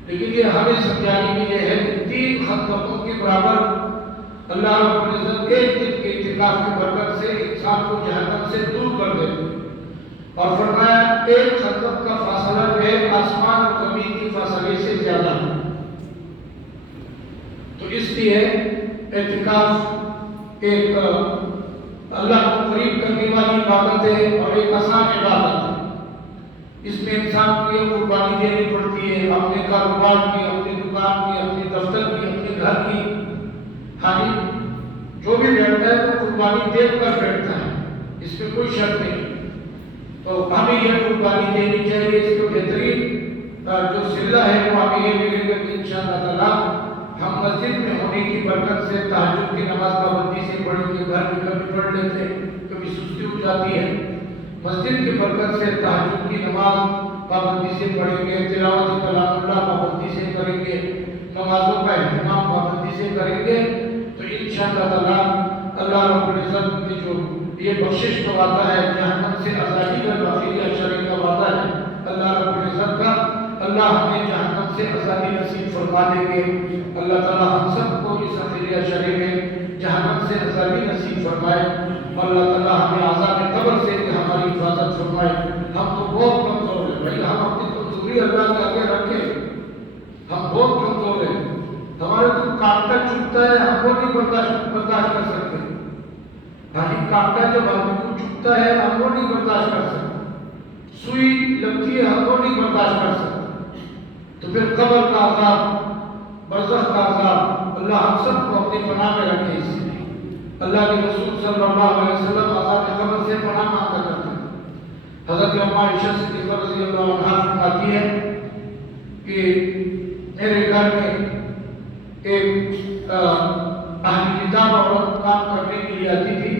لیکن یہ ہمیں سمجھانے کے لیے ہے کہ 3 خندقوں کے برابر اللہ رب العزت ایک دن کے اعتکاف کی برکت سے انسان کو جہنم سے دور کر دیتے ہیں۔ اور فرمایا ایک خندق کا فاصلہ جو ہے آسمان اور زمین کی فاصلے سے زیادہ ہے۔ تو اس لیے اعتکاف ایک اللہ کو قریب کرنے والی عبادت ہے اور ایک آسان عبادت ہے۔ اس میں انسان کو یہ قربانی دینی پڑتی ہے، اپنے کاروبار کی، اپنی دکان کی، اپنے دفتر کی، اپنے گھر کی، ہاں جو بھی بیٹھتا ہے وہ قربانی دے کر بیٹھتا ہے، اس میں کوئی شرط نہیں۔ تو ہمیں یہ قربانی دینی چاہیے۔ اس کو بہترین جو صلہ ہے وہ ہمیں یہ ملے گا کہ انشاءاللہ تعالیٰ ہم مسجد میں ہونے کی برکت سے تہجد کی نماز پابندی سے پڑھیں گے، گھر میں کبھی پڑھ لیتے ہیں، کبھی سستی ہو جاتی ہے، مسجد کی برکت سے تہجد کی نماز پابندی سے پڑھیں گے، تلاوت کلام اللہ پابندی سے کریں گے، نمازوں کا اہتمام پابندی سے کریں گے، تو انشاءاللہ تعالیٰ اللہ رب العزت نے جو یہ بخشش کا وعدہ ہے، جہنم سے آزادی کا آخری عشرے کا وعدہ ہے اللہ رب العزت کا، اللہ ہمیں جہنم سے آزادی نصیب فرما دیں گے۔ اللہ تعالیٰ ہم سب کو اس آخری عشرے میں جہنم سے آزادی نصیب فرمائے، اور اللہ تعالیٰ ہمیں عذاب قبر سے ہماری حفاظت فرمائے۔ ہم تو بہت کمزور ہیں بھائی، ہم اپنی کمزوری اللہ کے آگے رکھیں، ہم بہت کمزور ہیں، ہمارے تو کانٹا چبھتا ہے ہم وہ نہیں برداشت کر سکتے، کانٹا جب ہم کو چبھتا ہے ہم وہ نہیں برداشت کر سکتے، سوئی لگتی ہے ہم وہ نہیں برداشت کر سکتے، تو پھر قبر کا عذاب، برزخ کا عذاب اللہ ہم سب کو اپنی پناہ میں رکھے۔ اس لیے اللہ کے رسول صلی اللہ علیہ وسلم عذاب قبر سے پناہ مانگا کرتے ہیں۔ حضرت ام عائشہ صدیقہ رضی اللہ عنہا فرماتی ہے کہ میرے گھر میں ایک اہل کتاب عورت کام کرنے کے لیے آتی تھی،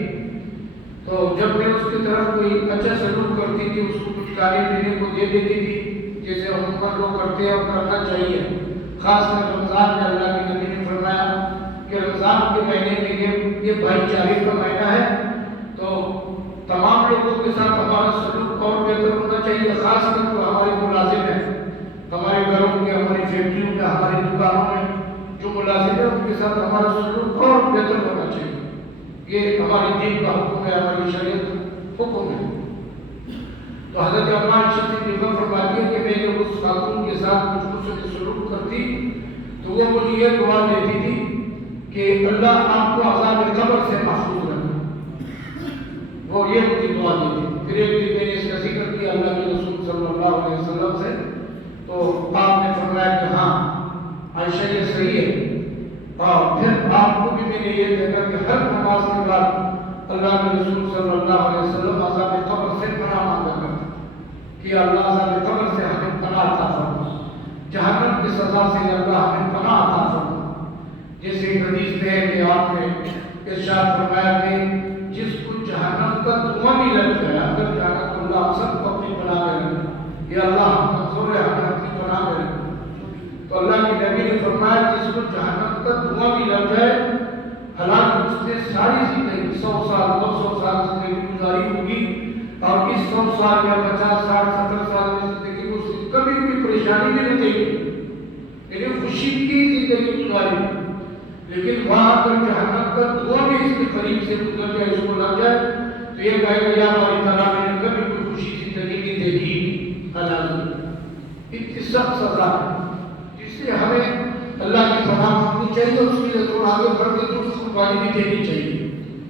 تو جب میں اس کی طرف کوئی اچھا سلوک کرتی تھی، اس کو کچھ کھانے پینے کو دے دیتی تھی جیسے عموماً لوگ کرتے ہیں اور کرنا چاہیے، خاص کر رمضان میں اللہ کے نبی نے فرمایا کہ رمضان کے مہینے میں یہ بھائی چارے کا مہینہ ہے، تو تمام لوگوں کے ساتھ ہمارا سلوک اور بہتر ہونا چاہیے، خاص کر جو ہمارے ملازم ہیں، ہمارے گھروں کے، ہماری فیکٹریوں میں، ہماری دکانوں میں جو ملازم ہیں ان کے ساتھ ہمارا سلوک اور بہتر ہونا چاہیے۔ یہ ہماری دین کا حکم ہے، ہماری شریعت حکم ہے۔ تو حضرت ام عائشہ صدیقہ فرماتی ہے کہ میں جب اس خاتون کے ساتھ کچھ حسن سلوک کرتی تو وہ مجھے یہ دعا دیتی تھی کہ اللہ آپ کو عذاب قبر سے محفوظ رکھے، وہ یہ مجھے دعا دیتی۔ پھر ایک دن میں نے اس کا ذکر کیا اللہ کے رسول صلی اللہ علیہ وسلم سے، تو آپ نے فرمایا کہ ہاں عائشہ یہ صحیح ہے، اور پھر آپ کو بھی میں نے یہ دیکھا کہ ہر نماز کے بعد اللہ کے رسول صلی اللہ علیہ وسلم عذاب قبر سے پناہ مانگا کرتے کہ کہ اللہ عذاب قبر سے ہمیں پناہ عطا فرما، جہنم کی سزا سے اللہ ہمیں پناہ عطا فرما۔ جیسے حدیث میں ہے کہ آپ نے ارشاد فرمایا کہ جس کو جہنم کا دھواں بھی لگ جائے، اگر جہنم کو اللہ سب کو اپنی پناہ میں رکھے، یا اللہ ہم کمزور ہیں، ہمیں اپنی پناہ میں رکھے، تو اللہ کے نبی نے فرمایا جس کو جہنم کا دھواں بھی لگ جائے، حالانکہ اس نے ساری زندگی 100 سال 200 سال زندگی گزاری ہوگی، اور اس 100 سال یا 50 سال 70 سال کی زندگی میں اس نے کبھی کوئی پریشانی بھی نہیں دیکھی، یعنی خوشی کی زندگی گزاری، لیکن وہاں پر جہنم کا دھواں بھی اس کے قریب سے گزر جائے، اس کو لگ جائے، تو یہ کہے گا یا اللہ تعالیٰ نے کبھی کوئی خوشی زندگی نہیں دیکھی، حالانکہ اتنی سخت سزا ہے، جس سے ہمیں اللہ کی پناہ مانگنی چاہیے، اور اس کے لیے تھوڑا آگے بڑھ کے تو اس کو قربانی بھی دینی چاہیے،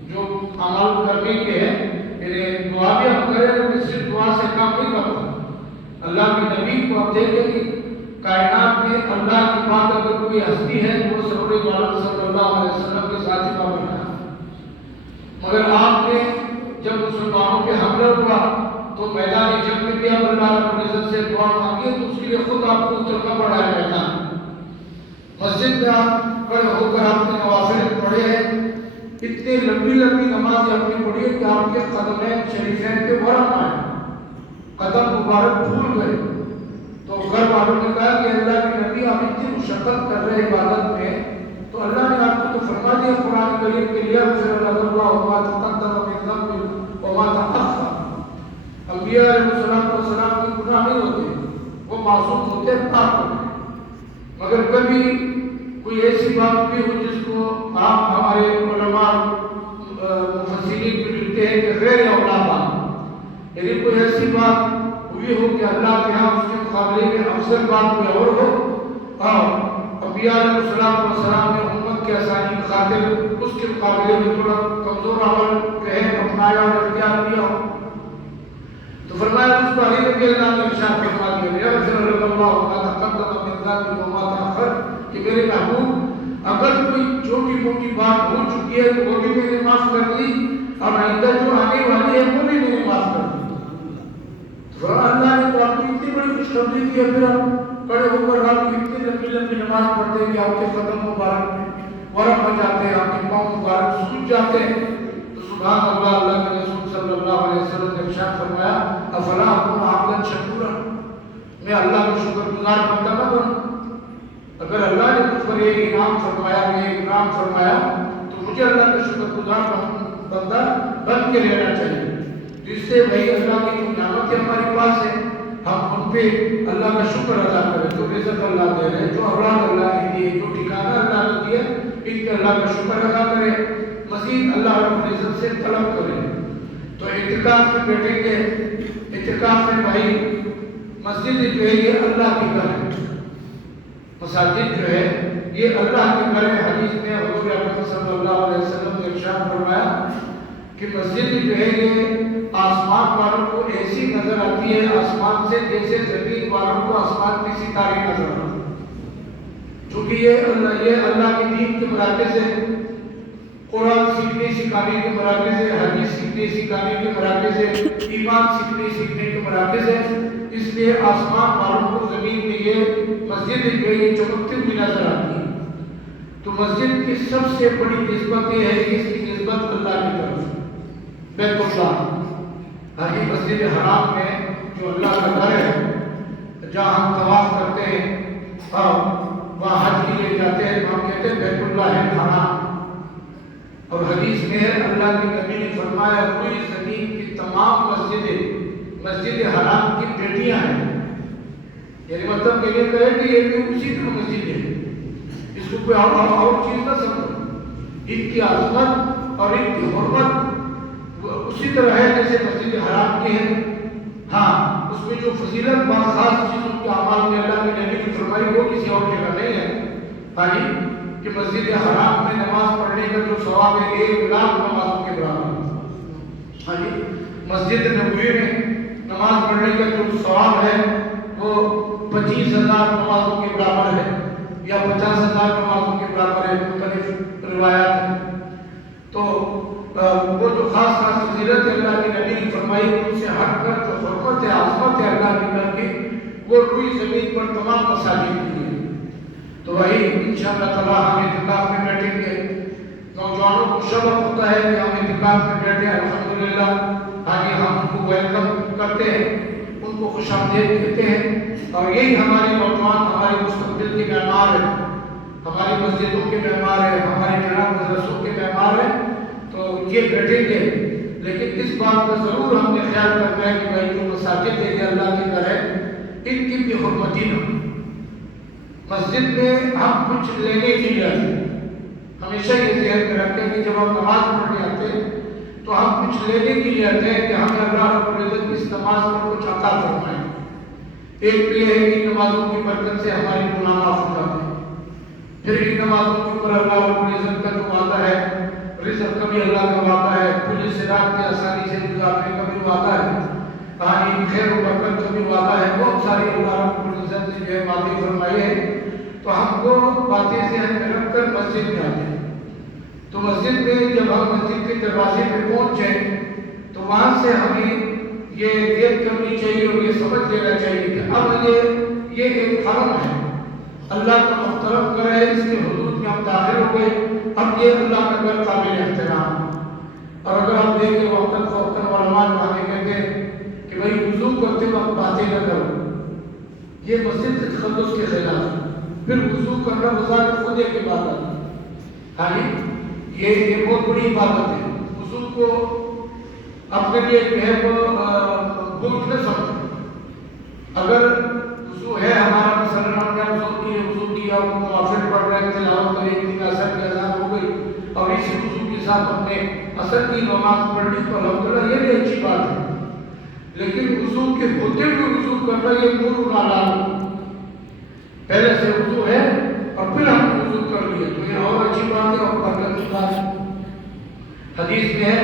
جو عمل کرنے کے ہیں، یعنی دعا بھی ہم کریں، لیکن صرف دعا سے کام نہیں کرتا۔ اللہ کے نبی کو آپ دیکھیں کہ کائنات میں اللہ کے بعد اگر کوئی ہستی ہے تو وہ سرور عالم صلی اللہ علیہ وسلم کے ساتھی کا بنا، مگر آپ نے جب مسلمانوں پہ حملہ ہوا تو میدان جنگ میں بھی اللہ رب العزت سے دعا مانگی، تو اس کے لیے خود آپ کو اترنا پڑا ہے میدان۔ مسجد میں آپ کھڑے ہو کر آپ نے نوافل پڑھے ہیں، اتنی لمبی لمبی نماز آپ نے پڑھی ہے کہ آپ کے قدمین شریفین پہ ورم آئے، قدم مبارک پھول گئے، تو گھر والوں نے کہا کہ اللہ کے نبی آپ اتنی مشقت کر رہے عبادت میں، تو اللہ نے آپ کو تو فرما دیا قرآن کریم کے لیے اللہ وما تقدم من ذنب وما تأخر۔ انبیاء علیہ السلام کے گناہ نہیں ہوتے، وہ معصوم ہوتے ہیں، پاک ہوتے ہیں، مگر کبھی کوئی ایسی بات بھی ہو جس کو آپ ہمارے علماء مفسرین کو لکھتے ہیں کہ غیر اولا بات، یعنی کوئی ایسی بات ہوئی ہو کہ اللہ کے ہاں اس کے مقابلے میں افضل بات کوئی اور ہو، اور انبیاء علیہ السلام نے امت کے آسانی کی خاطر اس کے مقابلے میں تھوڑا کمزور عمل جو ہے اپنایا اور اختیار کیا ہو، تو فرمایا اس کو علی رضی اللہ نے ارشاد فرما دیا یغفر لک اللہ ما تقدم من ذنبک وما تأخر، کہ میرے محبوب اگر کوئی چھوٹی موٹی بات ہو چکی ہے تو وہ بھی میں نے معاف کر دی، اور آئندہ جو آنے والی ہے وہ بھی میں نے معاف کر دی۔ تو اللہ نے تو آپ کو اتنی بڑی خوشخبری دی ہے، پھر آپ کھڑے ہو کر رات کو اتنی لمبی لمبی نماز پڑھتے ہیں کہ آپ کے قدم مبارک میں ورم ہو جاتے ہیں، آپ کے پاؤں مبارک سوج جاتے ہیں، تو سبحان اللہ، اللہ کے رسول صلی اللہ علیہ وسلم نے ارشاد فرمایا افلا اکون عبدا شکورا، میں اللہ کا شکر گزار بندہ نہ بنوں؟ اگر اللہ نے مجھ پر ایک انعام فرمایا، ایک اکرام فرمایا، تو مجھے اللہ کا شکر گزار بندہ بن کے رہنا چاہیے، جس سے بھائی اللہ کی جو نعمتیں ہمارے پاس ہے ہم ان پہ اللہ کا شکر ادا کریں، جو رزق اللہ دے رہے ہیں، جو اولاد اللہ نے دی ہے، جو ٹھکانہ اللہ نے دیا، ان کے اللہ کا شکر ادا کریں، مزید اللہ رب العزت سے طلب کریں۔ تو اعتکاف میں بیٹھیں گے، اعتکاف میں بھائی مسجد جو ہے یہ اللہ کی گھر ہے، مساجد جو ہے یہ اللہ کے گھر ہے۔ حدیث میں حضور اکرم صلی اللہ علیہ وسلم نے ارشاد فرمایا کہ مسجد جو ہے یہ آسمان والوں کو ایسی نظر آتی ہے آسمان سے جیسے زمین والوں کو آسمان کے ستارے نظر آتے ہیں، چونکہ یہ اللہ کے دین کے مراکز ہے، قرآن سیکھنے سکھانے کے مراکز ہے، حدیث سیکھنے سکھانے کے مراکز ہے، ایمان سیکھنے کے مراکز ہے، اس لیے آسمان والوں کو زمین میں یہ مسجد جو ہے یہ چمکتی ہوئی نظر آتی ہے۔ تو مسجد کی سب سے بڑی نسبت یہ ہے کہ اس کی نسبت اللہ کی طرف ہے، بیت اللہ، ہر مسجد حرام میں جو اللہ کا گھر ہے، جہاں ہم طواف کرتے ہیں اور وہاں حج کے لیے جاتے ہیں، ہم کہتے ہیں بیت اللہ ہے حرام، اور حدیث میں ہے اللہ کے نبی نے فرمایا پوری زمین کی تمام مسجدیں مسجد حرام کی بیٹیاں ہیں، یعنی مطلب کہ یہ کہے کہ یہ بھی اسی طرح مسجد ہے، اس کو کوئی اور چیز نہ سمجھو، ان کی عظمت اور ان کی حرمت اسی طرح ہے جیسے مسجد حرام کی ہے۔ ہاں اس میں جو فضیلت بعض خاص چیزوں کے اعمال میں اللہ کے نبی نے فرمائی وہ کسی اور جگہ نہیں ہے، ہاں جی، کہ مسجد حرام میں نماز پڑھنے کا جو ثواب ہے 1,00,000 نمازوں کے برابر ہے، ہاں جی، مسجد نبوی میں نماز پڑھنے کا جو ثواب ہے وہ 25,000 نمازوں کے برابر ہے یا 50,000 نمازوں کے برابر ہے، مختلف روایات ہیں۔ تو وہ جو خاص فضیلت ہے اللہ کے نبی نے فرمائی ان سے ہٹ کر جو حرمت ہے عظمت ہے اللہ وہ روئی زمین پر تمام مساجد کی ہے۔ تو وہی انشاءاللہ تعالیٰ ہم اعتکاف میں بیٹھیں گے۔ نوجوانوں کو شوق ہوتا ہے کہ ہم اعتکاف میں بیٹھے ہیں، الحمدللہ آگے ہم ان کو ویلکم کرتے ہیں، ان کو خوش آمدید کہتے ہیں، اور یہی ہمارے نوجوان ہمارے مستقبل کے معمار ہیں، ہماری مسجدوں کے معمار ہیں، ہمارے جناب مدرسوں کے معمار ہیں۔ تو یہ بیٹھیں گے، لیکن اس بات کا ضرور ہم نے خیال کرنا ہے کہ بھائی جو مساجد ہے یہ اللہ کے گھر ہے، ان کی بھی حرمتی نہ ہو۔ مسجد میں ہم کچھ لینے کے لیے آتے ہیں، ہمیشہ یہ ذہن میں رکھیں کہ جب ہم نماز پڑھنے آتے ہیں تو ہم کچھ لینے کے لیے آتے ہیں کہ ہمیں اللہ رب العزت اس نماز پر کچھ عطا فرمائے۔ ایک تو یہ ہے کہ نمازوں کی برکت سے ہماری گناہ معاف ہو جاتے ہیں، پھر ان نمازوں کے اوپر اللہ رب العزت کا جو وعدہ ہے، رزق کا بھی اللہ کا وعدہ ہے، پل صراط کے آسانی سے گزارنے کا بھی وعدہ ہے، کہانی خیر و برکت کا بھی وعدہ ہے، بہت ساری اللہ رب العزت نے جو ہے وعدے فرمائے ہیں۔ تو ہم کو باتیں ذہن میں رکھ کر مسجد میں آتے ہیں۔ تو مسجد میں جب ہم مسجد کے دروازے پہ پہنچیں تو وہاں سے ہمیں یہ دیکھ کرنی چاہیے اور یہ سمجھ لینا چاہیے کہ اب یہ ایک حرم ہے، اللہ کا محترم گھر ہے، اس کے حدود میں ہم داخل ہو گئے، اب یہ اللہ کا گھر قابل احترام۔ اور اگر آپ دیکھیں وقتاً فوقتاً علماء وہاں کہتے ہیں کہ بھائی وضو کرتے وقت باتیں نہ کرو، یہ مسجد کے تقدس کے خلاف ہے۔ پھر وضو کرنا بذات خود ایک عبادت ہے، ہاں یہ بہت بڑی عبادت ہے۔ وضو کو اپنے لیے جو ہے وہ بوجھ نہ سمجھو۔ اگر وضو ہے ہمارا، مثلاً ہم نے وضو کیا، نوافل پڑھ رہے تھے، تلاوت کر ایک دن عصر کی اذان ہو گئی اور اسی وضو کے ساتھ ہم نے عصر کی نماز پڑھ لی، تو الحمدللہ یہ بھی اچھی بات ہے۔ لیکن وضو کے ہوتے ہوئے وضو کرنا یہ نور نالال، پہلے سے وضو ہے اور پھر ہم نے وضو کر لیا تو یہ اور اچھی بات ہے اور برکت کی بات ہے۔ حدیث میں ہے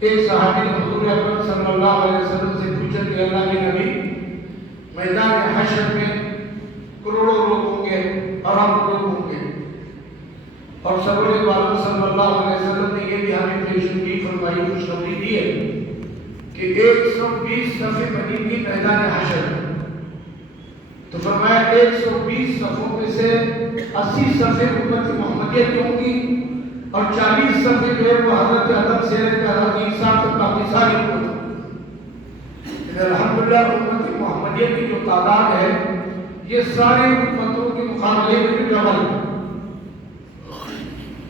ایک صحابی نے حضور اکرم صلی اللہ علیہ وسلم سے پوچھا کہ اللہ کے نبی، میدان حشر میں کروڑوں لوگ ہوں گے اور ہم لوگ ہوں گے، اور سرور عالم صلی اللہ علیہ وسلم نے یہ بھی ہمیں پیشگوئی فرمائی، خوشخبری دی ہے کہ 120 صفیں بنی گی میدان حشر۔ تو فرمایا 120 صفوں میں سے 80 صفیں امت محمدیہ کی ہوں گی اور 40 صفیں جو ہے وہ حضرت آدم سے لے کر حضرت عیسیٰ تک باقی ساری امت۔ الحمدللہ امت محمدیہ کی جو تعداد ہے یہ ساری امتوں کے مقابلے میں بھی ڈبل ہے۔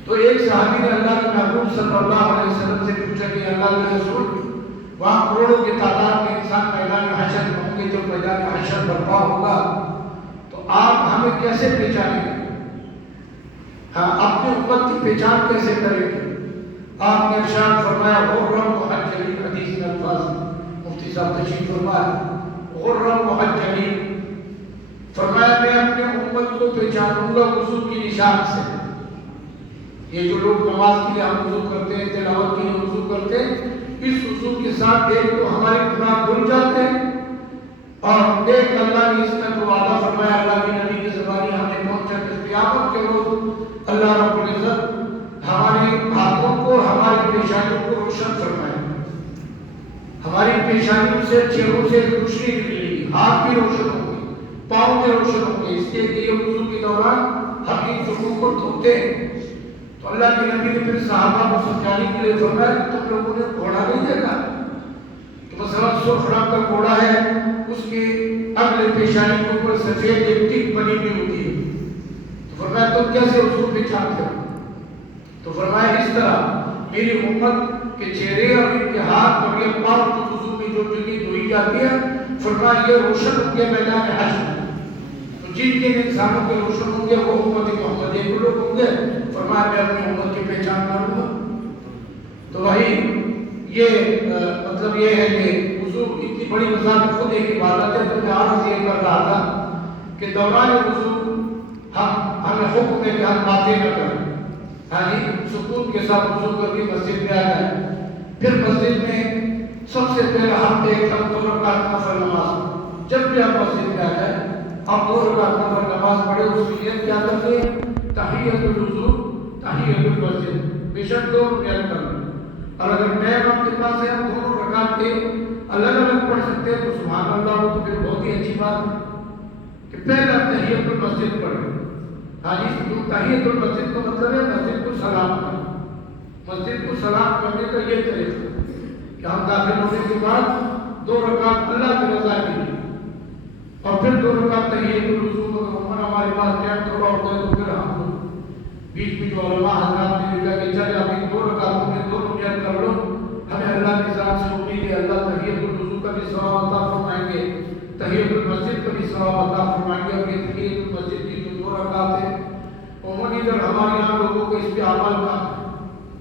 تو ایک صحابی نے اللہ کے محبوب صلی اللہ علیہ وسلم سے پوچھا کہ اللہ کے رسول، وہاں کروڑوں کی تعداد میں انسان میدان حشر میں ہوں گے، جب میدان حشر برپا ہوگا تو آپ ہمیں کیسے پہچانیں گے؟ ہاں، اپنی امت کی پہچان کیسے کریں گے؟ آپ نے ارشاد فرمایا غرم محجلین، حدیث میں الفاظ مفتی صاحب تشریف فرمایا غرم محجلین، فرمایا میں اپنے امت کو پہچانوں گا وضو کی نشان سے۔ یہ جو لوگ نماز کے لیے ہم وضو کرتے ہیں، تلاوت کے لیے وضو کرتے ہیں، اس وضو کے ساتھ ایک تو ہمارے گناہ دھل جاتے ہیں اور ایک اللہ نے اس کا جو وعدہ فرمایا اللہ کے نبی کی زبانی ہمیں پہنچا کہ قیامت کے روز اللہ رب العزت ہمارے ہاتھوں کو، ہماری پیشانیوں کو روشن فرمائے، ہماری پیشانیوں سے چہروں سے روشنی نکلے گی، ہاتھ بھی روشن ہوں گے، پاؤں بھی روشن ہوں گے۔ اس لیے وضو کے دوران ہم ان جگہوں کو دھوتے ہیں۔ تو اللہ کے نبی نے پھر صحابہ کو سمجھانے کے لیے فرمایا کہ تم لوگوں نے گھوڑا نہیں دیکھا کہ مثلا سرخ رنگ کا گھوڑا ہے، اس کے اگلے پیشانی کے اوپر سفید ایک ٹک بنی ہوئی ہوتی ہے، تو فرمایا تم کیسے اس کو پہچانتے ہو؟ تو فرمایا اس طرح میری امت کے چہرے اور ان کے ہاتھ اور یہ پاؤں جو وضو میں جو جگہ دھوئی جاتی ہے، فرمایا یہ روشن ہوں گے میدان حشر۔ تو جن جن انسانوں کے روشن ہوں گے وہ امت محمدیہ کے لوگ ہوں گے۔ فرمایا میں اپنی امت کی پہچان کروں گا۔ تو وہی یہ مطلب یہ ہے کہ وضو اتنی بڑی وضاحت خود ایک عبادت ہے۔ تو میں عرض یہ کر رہا تھا کہ دوران وضو ہمیں حکم ہے کہ ہم باتیں نہ کریں، یعنی سکون کے ساتھ وضو کر کے مسجد میں آ جائیں۔ پھر مسجد میں سب سے پہلا ہم ایک 2 رکعت نفل نماز، جب بھی آپ مسجد میں آ جائیں آپ 2 رکعت نفل نماز پڑھیں، اس کی نیت کیا کرتے ہیں؟ تحیۃ الوضو تحیۃ المسجد، بے شک 2 نیت کریں۔ اور اگر ٹائم آپ کے پاس ہے ہم 2 رکعت کے الگ الگ پڑھ سکتے ہیں تو سبحان اللہ، وہ تو پھر بہت ہی اچھی بات ہے کہ پہلا تحیت المسجد پڑھیں۔ حاجی تحیت المسجد کا مطلب ہے مسجد کو سلام کرنا۔ مسجد کو سلام کرنے کا یہ طریقہ کہ ہم داخل ہونے کے بعد 2 رکعت اللہ کی رضا کے لیے اور پھر 2 رکعت تحیت الوضو کا عموماً ہمارے پاس ٹائم تھوڑا ہوتا ہے تو پھر ہم بیچ میں جو علماء حضرات نے لکھا کہ چلے ابھی 2 رکعتوں میں 2 نیت کر لو، ہمیں اللہ کی ذات سے امید ہے اللہ تحیت الوضو کا بھی ثواب عطا فرمائیں گے، تحیت المسجد کا بھی ثواب عطا فرمائیں گے۔ اور یہ تحیت المسجد کی جو 2 رکعت ہے عموماً ادھر ہمارے یہاں لوگوں کو اس پہ عمل کا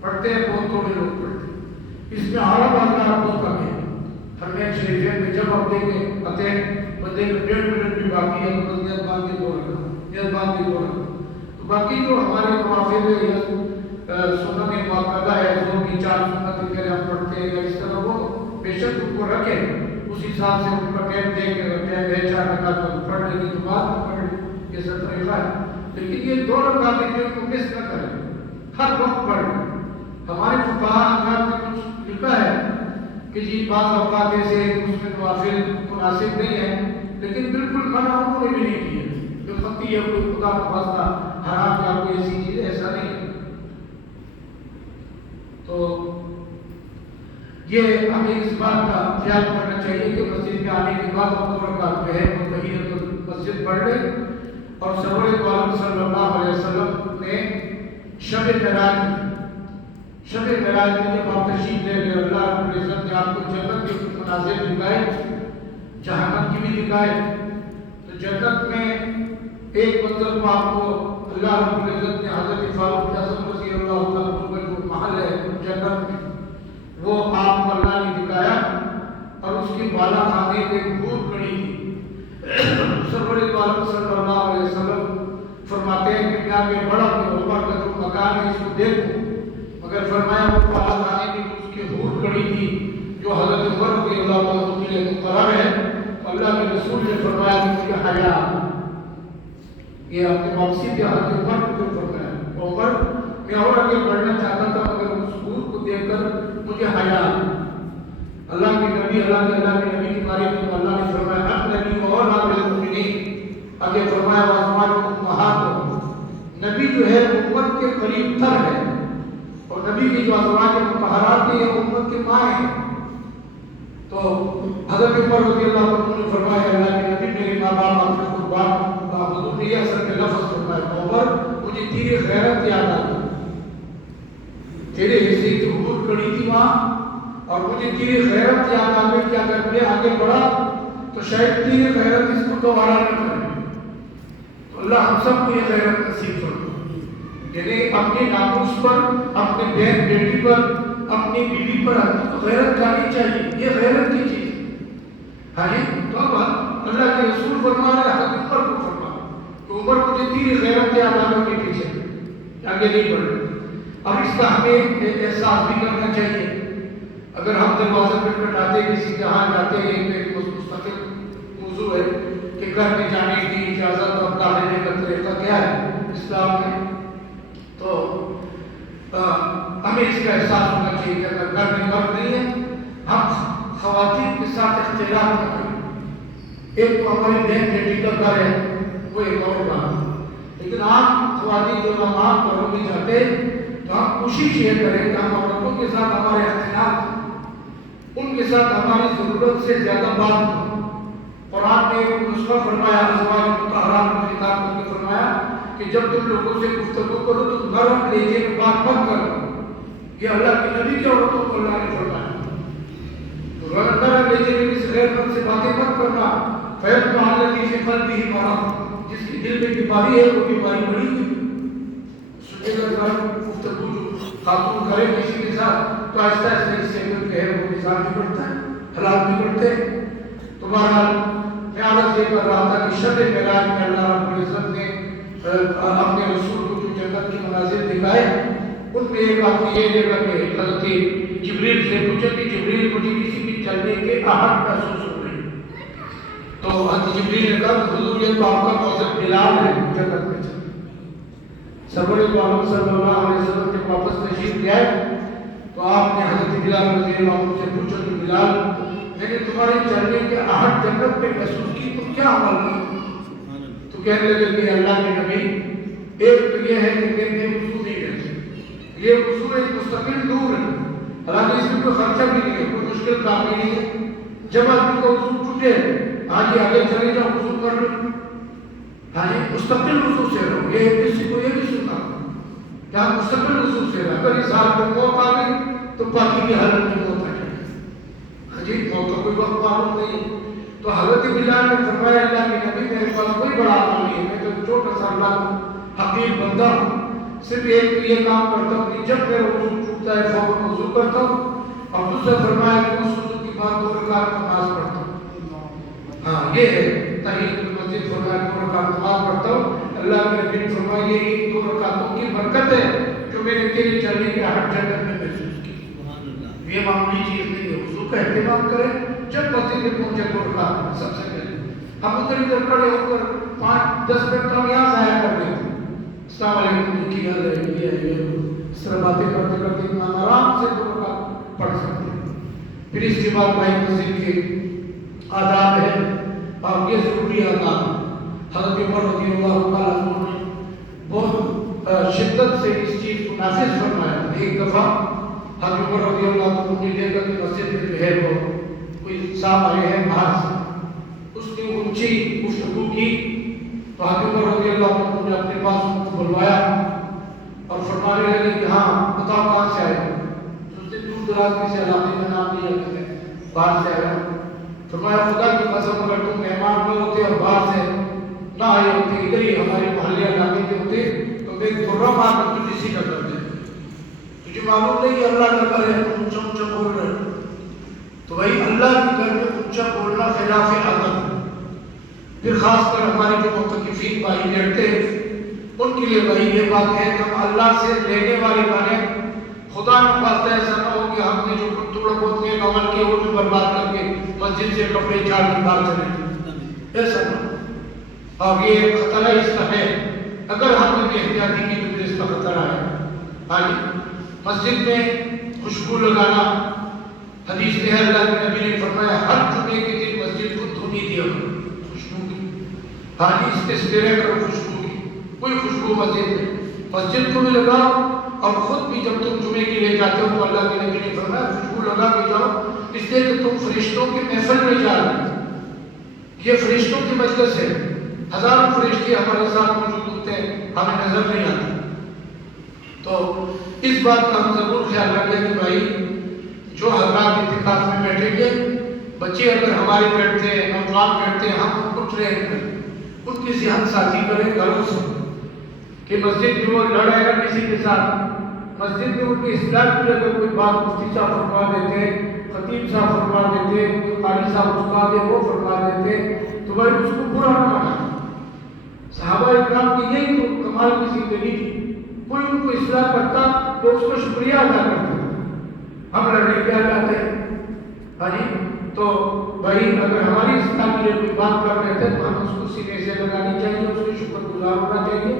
پڑھتے ہیں، بہت تھوڑے لوگ پڑھتے ہیں، اس میں عرب آدھار بہت کم ہے۔ حرمین شریفین میں جب آپ دیکھیں آتے ہیں بندے میں 1.5 منٹ بھی باقی ہے تو نیت باندھ کے 2 رکعت، نیت باندھ کے 2 رکعت۔ تو باقی جو ہمارے نوافل ہے یا سنت مؤکدہ ہے، جو بھی 4 سنت کے ہم پڑھتے ہیں یا اس طرح وہ بے شک ان کو رکھیں، اس حساب سے ان کا ٹائم دے کے ٹائم ہے 4 رکعت پڑھ لینے کے بعد پڑھ لیں، یہ سب طریقہ ہے۔ لیکن یہ 2 رکعت جو کو مس نہ کریں، ہر وقت پڑھ لیں۔ ہمارے فقہاء حضرات نے کچھ لکھا ہے کہ جی بعض اوقات ایسے اس میں نوافل مناسب نہیں ہے، لیکن بالکل منع انہوں نے بھی نہیں کیا جو خطی ہے کوئی خدا کا واسطہ حرام یا کوئی ایسی چیز، ایسا نہیں ہے۔ تو یہ ہمیں اس بات کا خیال کرنا چاہیے کہ مسجد میں آنے کے بعد ہم 2 رکعت جو ہے وہ تحیت المسجد پڑھ لیں۔ اور سرور دو عالم صلی اللہ علیہ وسلم نے شب معراج میں جب آپ تشریف لے گئے، اللہ رب العزت نے آپ کو جنت کے کچھ مناظر دکھائے، جہنم کی بھی دکھائے۔ تو جنت میں ایک منظر کو آپ کو اللہ رب العزت نے حضرت فاروق اعظم رضی اللہ عنہ کا جو محل ہے جنت میں، وہ آپ کو اللہ نے دکھایا، اور اس کی بالا خانے پہ حور کھڑی تھی۔ سرور دو عالم صلی اللہ علیہ وسلم فرماتے ہیں کہ میں آگے بڑا کہ عمر کا جو مکان ہے اس کو دیکھوں، مگر فرمایا وہ بالا خانے میں اس کی حور کھڑی تھی جو حضرت عمر رضی اللہ عنہ کے لیے مقرر ہے۔ اللہ کے رسول نے فرمایا کہ مجھے حیا، یہ آپ کے واپسی پہ حضرت عمر کو فرمایا، عمر میں اور آگے بڑھنا چاہتا تھا مگر اس حور کو دیکھ کر مجھے حیا۔ اللہ کے نبی کی بارے میں اللہ نے فرمایا نبی اور المؤمنین، آگے فرمایا وازواجکم امہاتکم، نبی جو ہے امت کے قریب تر ہے، اور نبی کی جو ازواج مطہرات ہیں یہ امت کے مائیں ہیں۔ تو حضرت عمر رضی اللہ عنہ نے فرمایا اللہ کے نبی میرے ماں باپ آپ کے قربان، حضور نے یہ اثر میں لفظ فرمایا عمر مجھے تیری غیرت یاد آ گئی، تیرے حصے کی حور کھڑی تھی وہاں اور مجھے تیری غیرت یاد آ گئی کہ اگر میں آگے بڑھا تو شاید تیری غیرت اس کو دوبارہ نہ کرے۔ تو اللہ ہم سب کو یہ غیرت نصیب فرمائے، یعنی اپنے ناموس پر، اپنے بہن بیٹی پر، اپنی بیوی پر تو غیرت کرنی چاہیے، یہ غیرت کی چیز ہے۔ ہاں جی، تو اب اللہ کے رسول فرما رہے ہیں حضرت عمر کو فرما کہ عمر مجھے تیری غیرت یاد آ گئی، پیچھے آگے نہیں بڑھے۔ اب اس کا ہمیں احساس بھی کرنا چاہیے۔ اگر ہم دروازے پہ کٹاتے کسی کے ہاں جاتے ہیں تو ایک مستقل موضوع ہے کہ گھر میں جانے کی اجازت اور داخلے کا طریقہ کیا ہے اسلام میں، تو ہمیں اس کا احساس ہونا چاہیے کہ اگر گھر میں مرد نہیں ہے ہم خواتین کے ساتھ اختلاف نہ کریں۔ ایک تو ہماری بہن بیٹی کا گھر ہے وہ ایک اور بات ہے، لیکن آپ خواتین جو ہم آپ گھروں میں جاتے تو ہم کوشش یہ کریں کہ ہم عورتوں کے ساتھ ہمارے اختلاف، ان کے ساتھ ہماری ضرورت سے زیادہ بات کریں۔ قرآن نے ایک نسخہ فرمایا، ازواج مطہرات کو خطاب کر کے فرمایا کہ جب تم لوگوں سے گفتگو کرو تو نرم لہجے میں بات مت کرو، یہ اللہ کے نبی کی عورتوں کو اللہ نے فرمایا، تو نرم لہجے میں کسی غیر مرد سے باتیں مت کرنا۔ فَيَطْمَعَ الَّذِي فِي قَلْبِهِ مَرَضٌ، جس کی دل میں بیماری ہے وہ بیماری بڑی ہے۔ گفتگو خاتون کرے کسی کے ساتھ تو آہستہ آہستہ اس سے جو ہے وہ نظام بگڑتا ہے، حالات بگڑتے ہیں۔ تو بہرحال میں عرض یہ کر رہا تھا کہ شب معراج میں اللہ رب العزت نے اپنے رسول کو جو جنت کے مناظر دکھائے ان میں ایک آپ کو یہ دیکھا کہ حضرت جبریل سے پوچھا کہ جبریل مجھے کسی کی چلنے کے آہٹ محسوس ہو رہی، تو حضرت جبریل نے کہا حضور یہ تو آپ کا موزن بلال ہے جنت میں چل۔ سرور دو عالم صلی اللہ علیہ وسلم جب واپس تشریف لے آئے تو آپ نے حضرت بلال رضی اللہ عنہ سے پوچھا کہ بلال میں نے تمہارے چلنے کے عہد جنت میں محسوس کی، تو کیا عمل کیا؟ تو کہنے لگے کہ اللہ کے نبی، ایک تو یہ ہے کہ بے وضو نہیں رہتے، یہ وضو ایک مستقل نور ہے، حالانکہ اس میں کوئی خرچہ بھی نہیں ہے، کوئی مشکل کام بھی نہیں ہے۔ جب آدمی کو وضو ٹوٹے، آج آگے چلے جاؤ وضو کر لو، ہاں جی مستقل وضو سے رہو۔ یہ کسی کو یہ بھی سننا کہ آپ مستقل وضو سے رہو، اگر اس حال میں موت آ گئی تو پاکی کی حالت میں موت آ جائے، ہاں جی موت کا کوئی وقت معلوم نہیں۔ تو حضرت بلال نے فرمایا اللہ کے نبی میرے پاس کوئی بڑا عمل نہیں ہے، میں تو چھوٹا سا اللہ حقیر بندہ ہوں، صرف ایک تو یہ کام کرتا ہوں کہ جب میرا وضو ٹوٹتا ہے فوراً وضو کرتا ہوں، اور دوسرا فرمایا کہ اس وضو کی بعد 2 رکعت نماز پڑھتا ہوں۔ ہاں یہ ہے تحیت المسجد، فرمایا 2 رکعت نماز پڑھتا ہوں۔ اللہ کے نبی نے فرمایا یہ ان 2 رکعتوں کی برکت ہے جو میں نے تیرے چلنے کے ہر جنت میں محسوس کی۔ یہ معمولی چیز نہیں ہے، وضو کا اہتمام کریں، جب مسجد میں پہنچے 2 رکعت سب سے پہلے ہم ادھر کھڑے ہو کر 5-10 منٹ کا یہاں ضائع کر دیتے ہیں، السلام علیکم کی حال ہے، یہ اس طرح باتیں کرتے کرتے ہم آرام سے 2 رکعت پڑھ سکتے ہیں۔ پھر اس کے بعد بھائی مسجد کے آداب ہے اور یہ ضروری آداب، حضرت عمر رضی اللہ تعالیٰ عنہ نے بہت شدت سے اس چیز کو نافذ فرمایا۔ ایک دفعہ حضرت عمر رضی اللہ عنہ نے دیکھا کہ مسجد میں جو ہے وہ کوئی صاحب آئے ہیں باہر سے، اس نے اونچی گفتگو کی، تو حضرت عمر رضی اللہ عنہ نے اپنے پاس ان کو بلوایا اور فرمانے لگے کہ ہاں بتاؤ کہاں سے آئے ہو؟ اس نے دور دراز کسی علاقے میں نام لیا کہ میں باہر سے آیا ہوں۔ فرمایا خدا کی قسم اگر تم مہمان نہ ہوتے اور باہر سے نہ آئے ہوتے، ادھر ہی ہمارے محلے علاقے کے ہوتے، تو میں دھرا مار کر تجھے اسی کا کر دیتا۔ تجھے معلوم نہیں کہ اللہ کا گھر ہے، اونچا اونچا بول رہے ہیں، تو بھائی اللہ کے گھر میں اونچا بولنا خلاف ادب ہے۔ پھر خاص کر ہمارے جو متقفین بھائی بیٹھتے ہیں ان کے لیے بھائی یہ بات ہے کہ ہم اللہ سے لینے والے بنے، خدا نہ خواستہ ایسا نہ ہو کہ ہم نے جو تھوڑا بہت نیک عمل کیا وہ بھی برباد کر کے مسجد سے کپڑے جھاڑ کے باہر چلے جائیں، ایسا نہ ہو۔ اور یہ خطرہ اس کا ہے، اگر ہم نے احتیاطی کی تو اس کا خطرہ ہے۔ ہاں جی مسجد میں خوشبو لگانا، حدیث میں اللہ کے نبی نے فرمایا ہر جمعے کے دن مسجد کو دھونی دیا کرو خوشبو کی، ہاں جی اس کے اسپرے کرو خوشبو کی، کوئی خوشبو مسجد کو بھی لگاؤ، اور خود بھی جب تم جمعے کے لیے جاتے ہو تو اللہ کے نبی نے فرمایا خوشبو لگا کے جاؤ، اس لیے کہ تم فرشتوں کے محفل میں جا رہے ہو، یہ فرشتوں کی مجلس ہے، ہزاروں فرشتے ہمارے ساتھ موجود ہوتے ہیں، ہمیں نظر نہیں آتے۔ تو اس بات کا ہم ضرور خیال رکھیں کہ بھائی جو حضرات اعتکاف میں بیٹھیں گے، بچے اگر ہمارے بیٹھتے ہیں، نوجوان بیٹھتے ہیں، ہم ان کو ٹرین کریں، ان کی صحت سازی کریں گھروں سے، کہ مسجد میں وہ لڑے گا کسی کے ساتھ، مسجد میں ان کی اصلاح کے لیے کوئی بات مفتی صاحب فرما دیتے، خطیب صاحب فرما دیتے، کوئی قاری صاحب استاد ہے وہ فرما دیتے، تو بھائی اس کو برا نہ مانا۔ صحابہ اکرام کی یہی تو کمال کی زندگی تھی، کوئی ان کو اصلاح کرتا تو اس کو شکریہ ادا کرتے، ہم لڑنے کیا جاتے ہیں، ہاں جی تو بھائی اگر ہماری اصلاح کے لیے کوئی بات کر رہے تھے تو ہم اس کو سینے سے لگانی چاہیے، اس کے شکر گزار ہونا چاہیے،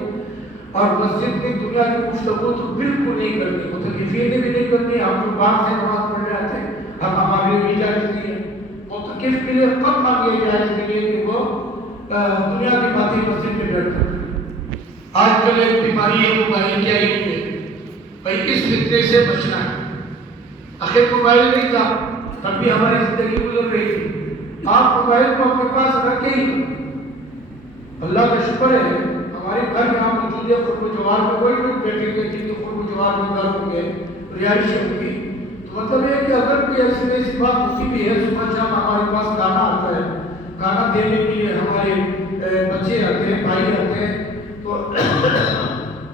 اور مسجد میں دنیا کی گفتگو تو بالکل نہیں کرنی، متکفین نے بھی نہیں کرنی، ہم جو باہر سے نماز پڑھنے آتے ہیں ہم ہمارے لیے بھی جائز نہیں ہے، متکف کے لیے قطعاً یہ جائز نہیں ہے کہ وہ دنیا کی باتیں مسجد میں بیٹھ کر۔ آج کل ایک بیماری ہے موبائل کی آئی ہوئی ہے، بھائی اس فتنے سے بچنا ہے۔ آخر موبائل نہیں تھا تب بھی ہماری زندگی گزر رہی تھی، آپ موبائل کو اپنے پاس رکھے ہی، اللہ کا شکر ہے ہمارے گھر یہاں موجود ہے، خود جوار میں کوئی لوگ بیٹھے ہوئے جن کے خود جوار میں گھر ہوں گے، رہائش ہوگی، تو مطلب یہ کہ اگر کوئی ایسی بات ہوتی بھی ہے، صبح شام ہمارے پاس گانا آتا ہے، گانا دینے کے لیے ہمارے بچے آتے ہیں، بھائی آتے ہیں، تو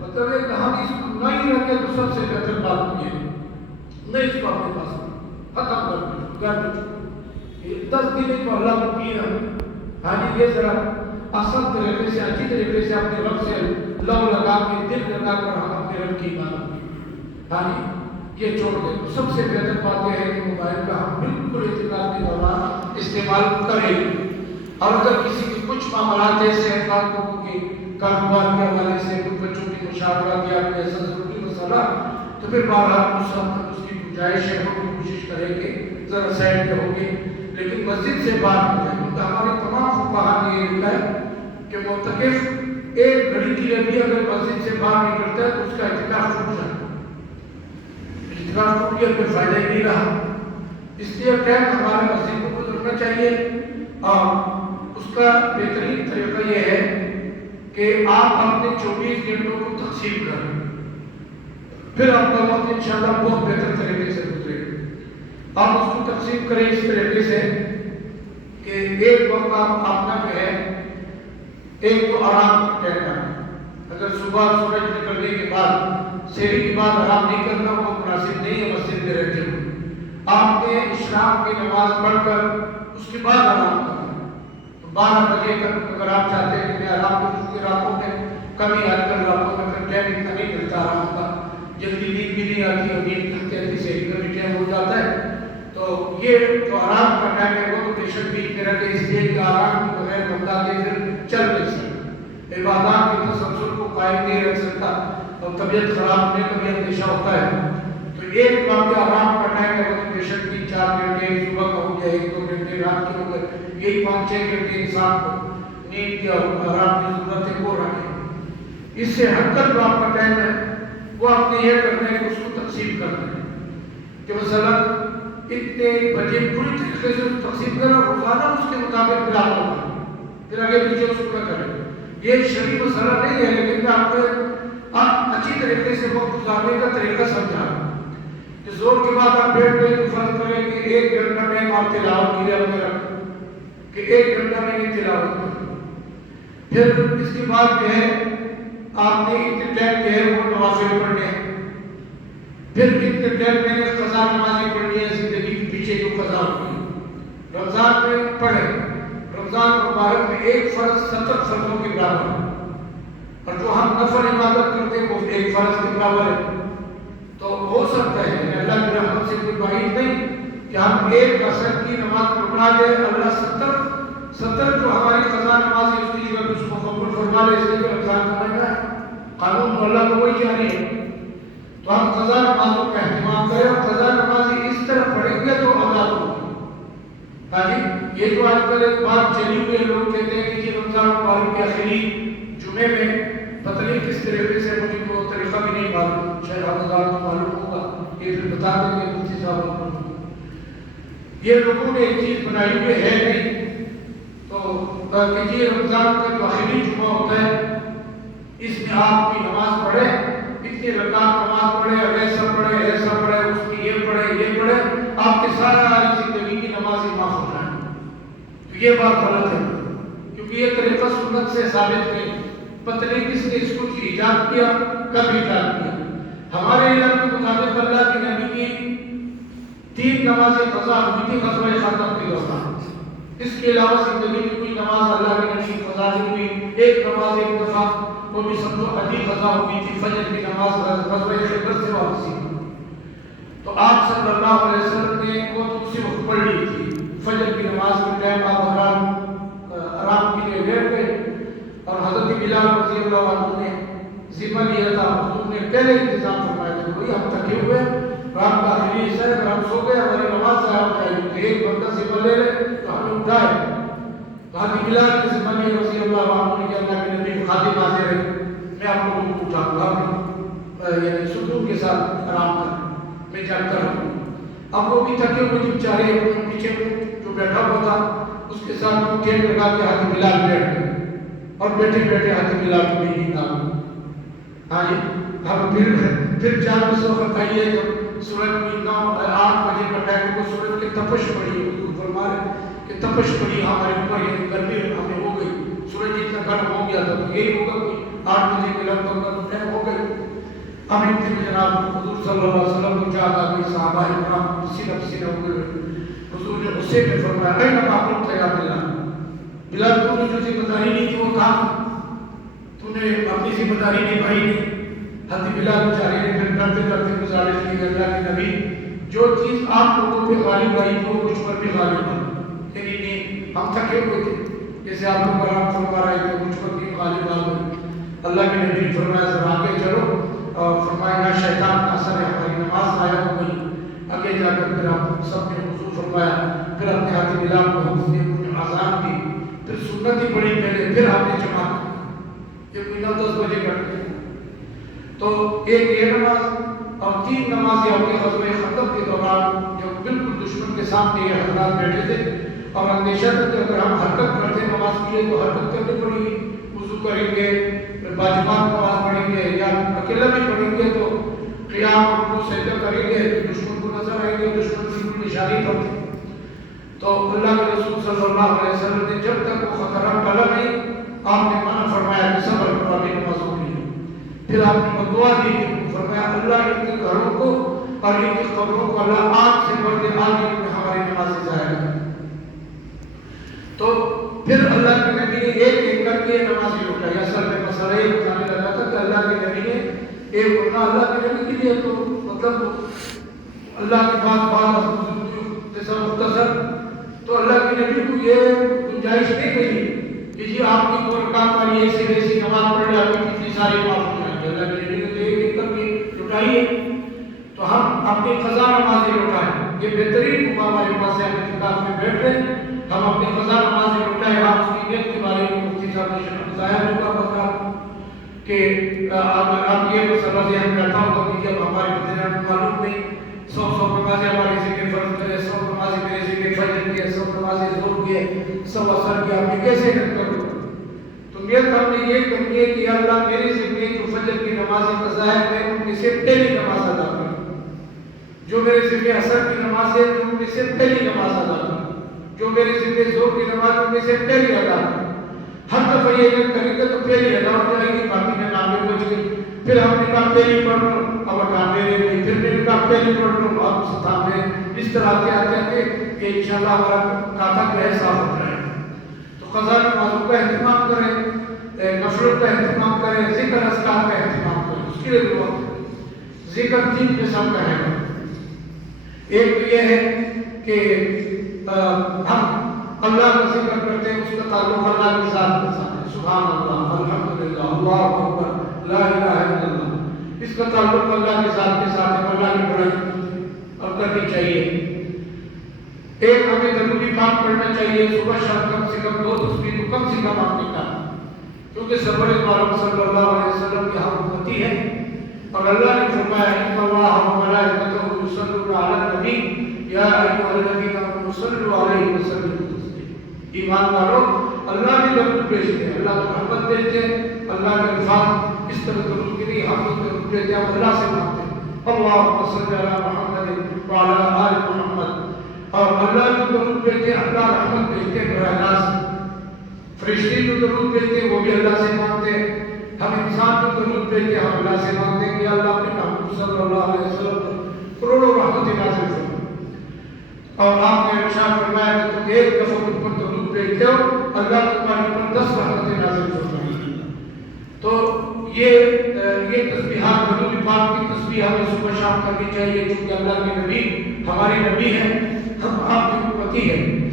مطلب ہے کہ ہم اس کو نہیں رکھے تو سب سے بہتر بات یہ ہے نہیں اس کو اپنے پاس ختم کر دیں، 10 دن تو اللہ کو پی رہا، ہاں جی یہ ذرا آسان طریقے سے اچھی طریقے سے اپنے رب سے لو لگا کے دل لگا کر ہم اپنے رب کی عبادت کریں، ہاں جی یہ چھوڑ دیں۔ تو سب سے بہتر بات یہ ہے کہ موبائل کا ہم بالکل اعتکاف کے دوران استعمال کریں، اور اگر کسی کے کچھ معاملات ایسے ہیں لوگوں کے کاروبار کے حوالے سے، کچھ بچوں کی مشاورت یا کوئی ایسا ضروری مسئلہ، تو پھر بہرحال اس کی گنجائش ہے، ہم کوشش کریں گے ذرا سائڈ پہ ہوں گے، لیکن مسجد سے باہر ہو جائے. کیونکہ ہماری تمام فقہاء نے یہ لکھا ہے کہ معتکف ایک گھڑی کے لیے بھی اگر مسجد سے باہر نکلتا ہے تو اس کا اعتکاف ٹوٹ جاتا ہے. اعتکاف ٹوٹ گیا کوئی فائدہ ہی نہیں رہا. اس لیے ٹائم ہمارے مسجد کو گزرنا چاہیے. اور اس کا بہترین طریقہ یہ ہے کہ آپ اپنے 24 گھنٹوں کو تقسیم کریں. پھر آپ کا وقت انشاءاللہ بہت بہتر طریقے سے گزرے گا. آپ اس کو تقسیم کریں اس طریقے سے کہ ایک وقت آپ اپنا جو ہے ایک تو آرام کرنا. اگر صبح سورج نکلنے کے بعد سحری کے بعد آرام نہیں کرنا وہ مناسب نہیں ہے مسجد میں رہتے ہوئے. آپ نے اشراق کی نماز پڑھ کر اس کے بعد آرام کرنا. 12 بجے تک اگر آپ چاہتے ہیں کہ میں آرام کروں, کیونکہ راتوں میں کمی آج کل راتوں میں پھر ٹائم اتنا نہیں ملتا آرام کا, جلدی نیند بھی نہیں آتی اور نیند کرتے آتی سحری کا بھی ٹائم ہو جاتا ہے. تو یہ جو آرام کا ٹائم ہے وہ تو بے شک بھی میرا کہ اس لیے کہ آرام کے بغیر بندہ کے پھر چل نہیں سکتا, عبادات کے تسلسل کو قائم نہیں رکھ سکتا اور طبیعت خراب ہونے کا بھی اندیشہ ہوتا ہے. تو ایک وقت آرام کا ٹائم ہے وہ تو بے شک بھی 4 گھنٹے صبح کا ہو گیا, 1-2 گھنٹے رات کے ہو گئے, یہی 5-6 گھنٹے انسان کو نیند یا آرام کی ضرورت ہے وہ رکھے. اس سے ہٹ کر جو آپ کا ٹائم ہے وہ آپ نے یہ کرنا ہے کہ اس کو تقسیم کرنا ہے کہ مثلا اتنے بجے پوری طریقے سے تقسیم کریں اور روزانہ اس کے مطابق پھر آپ ہوگا, پھر آگے پیچھے اس کو کریں. یہ شرعی مسئلہ نہیں ہے لیکن میں آپ کو آپ اچھی طریقے سے وقت گزارنے کا طریقہ سمجھا رہا ہوں کہ زور کے بعد آپ بیٹھ گئے تو فرض کریں کہ 1 گھنٹہ ٹائم آپ تلاوت کے لیے اپنے رکھیں کہ 1 گھنٹہ میں نے تلاوت کی. پھر اس کے بعد جو ہے آپ نے اتنے ٹائم جو ہے وہ نوافل پڑھنے ہیں. پھر اتنے ٹائم میں نے قضا نمازیں پڑھنی ہے زندگی کے پیچھے جو قضا ہوئی. رمضان میں پڑھے, رمضان مبارک میں ایک فرض 70 فرضوں کے برابر ہے اور جو ہم نفل عبادت کرتے ہیں وہ ایک فرض کے برابر ہے. تو ہو سکتا ہے کہ اللہ کی رحمت سے کوئی بعید نہیں کہ ہم ایک عصر کی نماز پڑھا دے, اللہ 70 جو ہماری قضا نماز ہے اس کی جگہ اس کو قبول فرما لے, اس لیے کہ رمضان کا مہینہ ہے, قانون تو اللہ کو وہی جاری ہے. تو ہم قضا نمازوں کا اہتمام کریں اور قضا نمازی اس طرح پڑھیں گے تو ادا ہوگی. ہاں جی, یہ جو آج کل ایک بات چلی ہوئی ہے, لوگ کہتے ہیں کہ رمضان مبارک کے آخری جمعے میں پتہ نہیں کس طریقے سے, مجھے تو طریقہ بھی نہیں معلوم, شاید رمضان کو معلوم ہوگا, یہ پھر بتا دیں گے مفتی صاحب کو. یہ لوگوں نے ایک چیز بنائی ہوئی ہے نہیں تو کہ یہ رمضان کا جو آخری جمعہ ہوتا ہے اس میں آپ کی نماز پڑھیں, اتنی رکعت نماز پڑھے, ایسا پڑھے, ایسا پڑھے, اس کی یہ پڑھے, یہ پڑھے, آپ کے سارا زندگی کی نماز معاف ہو جائے. تو یہ بات غلط ہے کیونکہ یہ طریقہ سنت سے ثابت نہیں. پتہ نہیں کس نے اس کو ایجاد کیا, کب ایجاد کیا. ہمارے علم کے مطابق اللہ کے نبی کی 3 نمازیں قضا ہوئی تھی غزوہ خندق کے دوران. اس کے علاوہ زندگی میں کوئی نماز اللہ کے نبی کی قضا نہیں ہوئی. ایک نماز ایک دفعہ وہ بھی سمجھو ادھی قضا ہوئی تھی, فجر کی نماز غزوہ خیبر سے واپسی. تو آپ صلی اللہ علیہ وسلم نے وہ اسی وقت پڑھ لی تھی. فجر کی نماز کے ٹائم آپ آرام کے لیے بیٹھ گئے اور حضرت بلال رضی اللہ عنہ نے ذمہ لیا تھا. حضور نے پہلے انتظام فرمایا تھا بھائی ہم تھکے ہوئے, رات کا آخری حصہ ہے, اگر ہم سو گئے ہماری نماز ضائع ہو جائے گی, ایک بندہ ذمہ لے لے تو ہمیں اٹھائے. حضرت بلال نے ذمہ لیا رضی اللہ عنہ نے کہ اللہ کے نبی خادم حاضر ہے, میں آپ کو اٹھاؤں گا, یعنی سکون کے ساتھ آرام کر, میں جاگتا رہوں. اب وہ بھی تھکے ہوئے تھے بیچارے, پیچھے جو بیٹھا ہوا تھا اس کے ساتھ وہ ٹھیک لگا کے حضرت بلال بیٹھ گئے اور بیٹھے بیٹھے حضرت بلال کو بھی نیند آ گئی. ہاں جی, ہم پھر 4 بجے وقت آئیے جب سورج کوئی 8 بجے کا ٹائم کو سورج کی تپش پڑی, حضور فرما رہے کہ تپش پڑی ہمارے اوپر, یہ گرمی ہمیں ہو گئی, سورج اتنا گرم ہو گیا تھا. یہی ہوگا کوئی 8 بجے کے لگ بھگ ٹائم ہو گئی. ہم اتنے جناب حضور صلی اللہ علیہ وسلم کو جاگا کہ صحابہ کرام سینہ پسینہ ہوئے. حضور نے غصے میں فرمایا اے نہ معلوم تھا یا بلال, بلال تو نے جو ذمہ داری نہیں تھی وہ تھا, تو نے اپنی ذمہ داری نبھائی نہیں. حضرت بلال بیچارے نے پھر ڈرتے ڈرتے گزارش کی کہ اللہ کے نبی جو چیز آپ لوگوں پہ غالب آئی تھی وہ مجھ پر بھی غالب آئی. نہیں ہم تھکے ہوئے تھے, جیسے آپ لوگ آرام فرما رہے تھے, مجھ پر بھی غالب آ گئی. اللہ کے نبی نے فرمایا ذرا آگے چلو, اور فرمایا شیطان کا اثر ہے, ہماری نماز ضائع ہو گئی. آگے جا کر پھر آپ سب نے وضو فرمایا پھر اپنے ہاتھ بلال کو حکم دیا، آزان دی، پھر سنت ہی پڑھی پہلے، پھر آپ نے جماعت، یہ کوئی 9-10 بجے کرتے ہیں۔ تو ایک یہ نماز اور 3 نمازیں آپ کے غزوہ خندق کے دوران جب بالکل دشمن کے سامنے یہ حضرات بیٹھے تھے اور اندیشہ تھا کہ اگر ہم حرکت کرتے نماز کے لیے تو حرکت کرنی پڑے گی، وضو کریں گے، باجماعت نماز پڑھیں گے یا اکیلا بھی پڑھیں گے تو قیام اور سجدہ کریں گے تو دشمن کو نظر آئیں گے، دشمن کی نشانی پر تھی۔ تو اللہ کے رسول صلی اللہ علیہ وسلم نے جب تک وہ خطرہ ٹلا نہیں، آپ نے منع فرمایا کہ صبر کرو ابھی نمازوں کے لیے۔ پھر آپ نے دعا دی، فرمایا اللہ ان کے گھروں کو اور ان کی قبروں کو اللہ آگ سے بھر دے، آج ان میں ہماری نمازیں ضائع ہیں۔ تو پھر اللہ کے نبی نے ایک ایک کر کے نمازیں لوٹائی۔ اصل میں مسئلہ یہ بتانے لگا تھا کہ اللہ کے نبی نے ایک اٹھا، اللہ کے نبی کے لیے تو مطلب اللہ کے بعد جیسا مختصر، تو اللہ کے نبی کو یہ گنجائش نہیں گئی کہ جی آپ کی 2 رکعت والی ایسی ویسی نماز پڑھ لے آپ کی کتنی ساری معاف ہو جائیں گے۔ اللہ کے نبی نے تو ایک ایک کر کے لوٹائی ہے، تو ہم اپنی قضا نمازیں لوٹائیں۔ یہ بہترین موقع ہمارے پاس ہے، ہم اعتکاف میں بیٹھ رہے ہیں، ہم اپنی قضا نمازیں لوٹائیں۔ آپ اس کی نیت کے بارے میں مفتی صاحب نے شرح ظاہر ہوگا بتا کہ آپ یہ مسئلہ ذہن میں رکھا ہوگا کہ جب ہمارے بدن معلوم نہیں 100 نمازیں ہمارے ذکر فرض کرے، 100 نمازیں میرے ذکر فجر کی، 100 نمازیں ظہر کی، 100 عصر کی، آپ نے کیسے کرو؟ تو نیت ہم نے یہ کرنی ہے کہ اللہ میرے ذمے جو فجر کی نمازیں قضا ہے میں ان میں سے پہلی نماز ادا کروں، جو میرے ذمے عصر کی نماز ہے ان میں سے پہلی نماز ادا کروں، جو میرے ذمے ظہر کی نماز ان میں سے پہلی ادا کروں۔ ہر دفعہ یہ کریں گے تو پہلی ادا ہو جائے گی، باقی میں نامے بچ گئی۔ پھر ہم نے کہا پہلی پڑھ لوں، اب نامے رہ گئی، پھر میں نے کہا پہلی پڑھ لوں، اب ستام میں اس طرح آتے آتے کہ انشاءاللہ ہمارا کھاتا جو ہے صاف ہو جائے۔ تو قضا نمازوں کا اہتمام کریں، نفلوں کا اہتمام کریں، ذکر اذکار کا اہتمام کریں، اس کے لیے دعا کریں۔ ذکر 3 قسم کا ہے، ایک تو یہ ہے کہ ہم اللہ کا ذکر کرتے ہیں، اس کا تعلق اللہ کے ذات کے ساتھ ہے، سبحان اللہ، الحمدللہ، اللہ اکبر، لا الہ الا اللہ، اس کا تعلق اللہ کے ذات کے ساتھ ہے، اللہ کی بڑائی اور کرنی چاہیے۔ ایک ہمیں درود پاک پڑھنا چاہیے صبح شام، کم سے کم 2 تسبیح تو کم سے کم آپ نے کہا، کیونکہ سرور عالم صلی اللہ علیہ وسلم کی ہم امتی ہے اور اللہ نے فرمایا ان اللہ و ملائکتہ یصلون علی النبی یا ایھا الذین آمنوا صلوا علیہ وسلموا ایمان والو، اللہ نے درود بھیجتے ہیں، اللہ کو محبت دیتے ہیں، اللہ کے الفاظ اس طرح درود کے لیے ہم لوگ درود دیتے ہیں، اللہ سے مانگتے ہیں اللہم صل علی محمد وعلی آل محمد، اور اللہ کو درود بھیجتے ہیں، اللہ رحمت بھیجتے ہیں براہ راست، فرشتے جو درود بھیجتے ہیں وہ بھی اللہ سے مانگتے ہیں، ہم انسان کو درود بھیجتے ہیں، ہم اللہ سے مانگتے ہیں کہ اللہ اپنے محبوب صلی اللہ علیہ وسلم پر کروڑوں رحمتیں نازل فرمائے۔ اور آپ نے ارشاد فرمایا کہ تم ایک دفعہ تم پر درود بھیجتے ہو، اللہ تمہارے پر 10 رحمتیں نازل فرمائے۔ تو یہ تسبیحات، درود پاک کی تسبیح ہمیں صبح شام کرنی چاہیے، چونکہ اللہ کے نبی ہمارے نبی ہیں، ہم آپ کی امتی ہیں،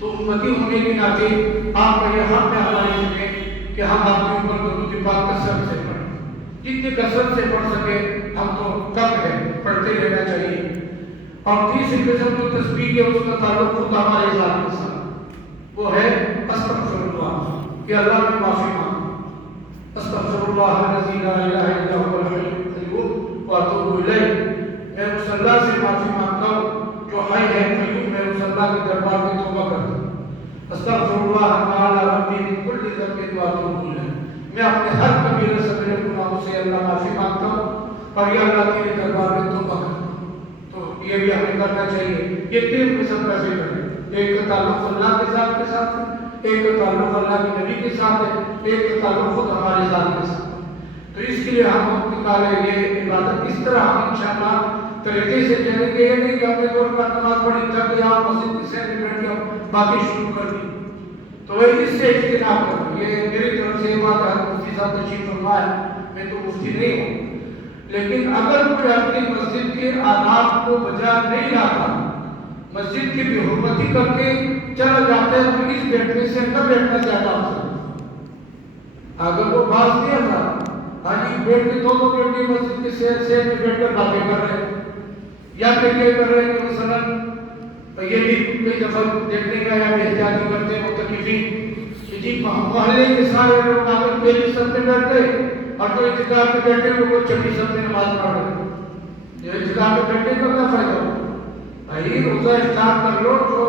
تو امتی ہونے کے ناطے آپ کا یہ حق ہے ہمارے ذمہ کہ ہم آپ کے اوپر درود پاک کثرت سے پڑھیں، جتنی کثرت سے پڑھ سکے ہم تو کم ہے، پڑھتے رہنا چاہیے۔ اور تیسری قسم جو تسبیح ہے اس کا تعلق خدا ہمارے ذات کے ساتھ، وہ ہے استغفر اللہ، کہ اللہ میں معافی مانگو، استغفر اللہ الذی لا الہ الا هو الحی القیوم واتوب الیہ، میں اس اللہ سے معافی مانگتا ہوں جو حی ہے قیوم ہے، اس اللہ کے دربار میں توبہ کرتا ہوں، استغفر اللہ تعالی ربی من کل ذنب واتوب الیہ، میں اپنے ہر کبیرہ صغیرہ گناہوں سے اللہ معافی مانگتا ہوں اور یہ اللہ کے دربار میں توبہ کرتا ہوں۔ یہ بھی ہمیں کرنا چاہیے۔ یہ 3 قسم کا ذکر ہے، ایک کا تعلق اللہ کے ذات کے ساتھ ہے، ایک کا تعلق اللہ کے نبی کے ساتھ ہے، ایک کا تعلق خود ہمارے ذات کے ساتھ ہے۔ تو اس کے لیے ہم وقت نکالیں، یہ عبادت اس طرح ہم انشاءاللہ طریقے سے چلیں گے، یہ نہیں کہ ہم نے 2 رکعت نماز پڑھی تھک گیا مسجد کے سین میں بیٹھ گیا باقی شروع کر دی، تو اس سے اجتناب کرو۔ یہ میری طرف سے بات ہے، مفتی صاحب تشریف فرما ہے، میں تو مفتی نہیں ہوں، لیکن اگر کوئی اپنی مسجد کے آداب کو بجا نہیں لاتا، مسجد کی بے حرمتی کر کے چلا جاتا ہے، تو اس بیٹھنے سے نہ بیٹھنا زیادہ افضل ہے۔ اگر وہ باز نہیں آتا، ہاں جی بیٹھ کے 2 گھنٹے مسجد کے سیر میں بیٹھ کر باتیں کر رہے ہیں، یا پھر یہ کر رہے ہیں کہ مثلا اور یہ بھی کئی دفعہ دیکھنے کا یا احتیاطی کرتے ہیں متکلفین کہ جی محلے کے سارے لوگ آگے پہلی سب میں بیٹھ گئے اور جو اعتکاف میں بیٹھے ہوئے وہ چھٹی سب میں نماز پڑھ رہے جو اعتکاف میں بیٹھنے کا کیا فائدہ ہو؟ بھائی روزہ افطار کر لو جو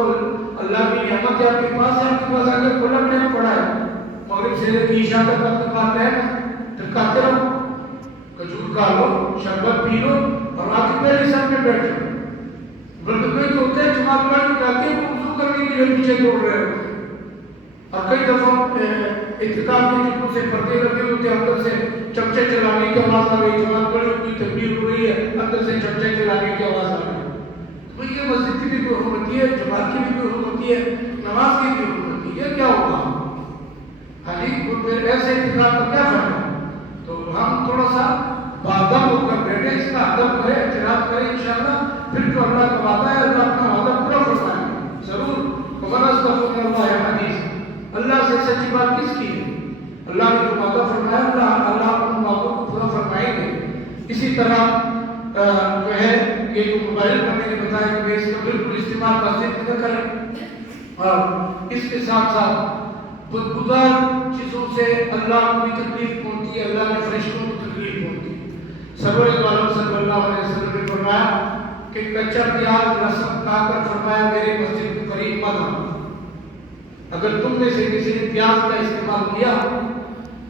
اللہ کی نعمت ہے آپ کے پاس اگر کھلا ٹائم پڑا ہے مغرب سے لے کے عشاء تک آپ کے پاس ہے پھر کھاتے رہو کھجور کھا لو شربت پی لو اور آ کے پہلی سب میں بیٹھ جاؤ بلکہ کئی تو ہوتے ہیں جماعت پڑھ کے جاتے ہیں وضو کرنے کے لیے پیچھے دوڑ رہے ہوتے ہیں اور کئی دفعہ اعتکاف کے جنوں سے پردے لگے ہوتے ہیں اندر سے چمچے چلانے کی آواز آ رہی جماعت پڑھ کی تکبیر ہو رہی ہے اندر سے چمچے چلانے کی آواز آ رہی ہے تو یہ مسجد کی بھی کوئی حرمتی ہے جماعت کی بھی کوئی حرمتی ہے نماز کی بھی حرمتی ہے کیا ہوگا ہاں جی پھر ایسے اعتکاف کا کیا فائدہ تو ہم تھوڑا سا بادم ہو کر بیٹھے اس کا ادب کرے اعتراف کرے انشاءاللہ پھر جو اللہ کا وعدہ ہے اللہ اپنا وعدہ پورا فرمائے ضرور اللہ سے سچی بات کس کی ہے اللہ نے جو وعدہ فرمایا اللہ اپنے وعدوں کو پورا فرمائیں گے اسی طرح جو ہے یہ جو موبائل پر میں نے بتایا کہ اس کا بالکل استعمال مسجد نہ کریں اور اس کے ساتھ ساتھ بدبودار چیزوں سے اللہ کو بھی تکلیف پہنچتی ہے اللہ کے فرشتوں کو تکلیف پہنچتی ہے سرور عالم صلی اللہ علیہ وسلم نے فرمایا کہ کچا پیاز رسم کھا کر فرمایا میرے مسجد کے قریب مت آنا اگر تم میں سے کسی نے پیاز کا استعمال کیا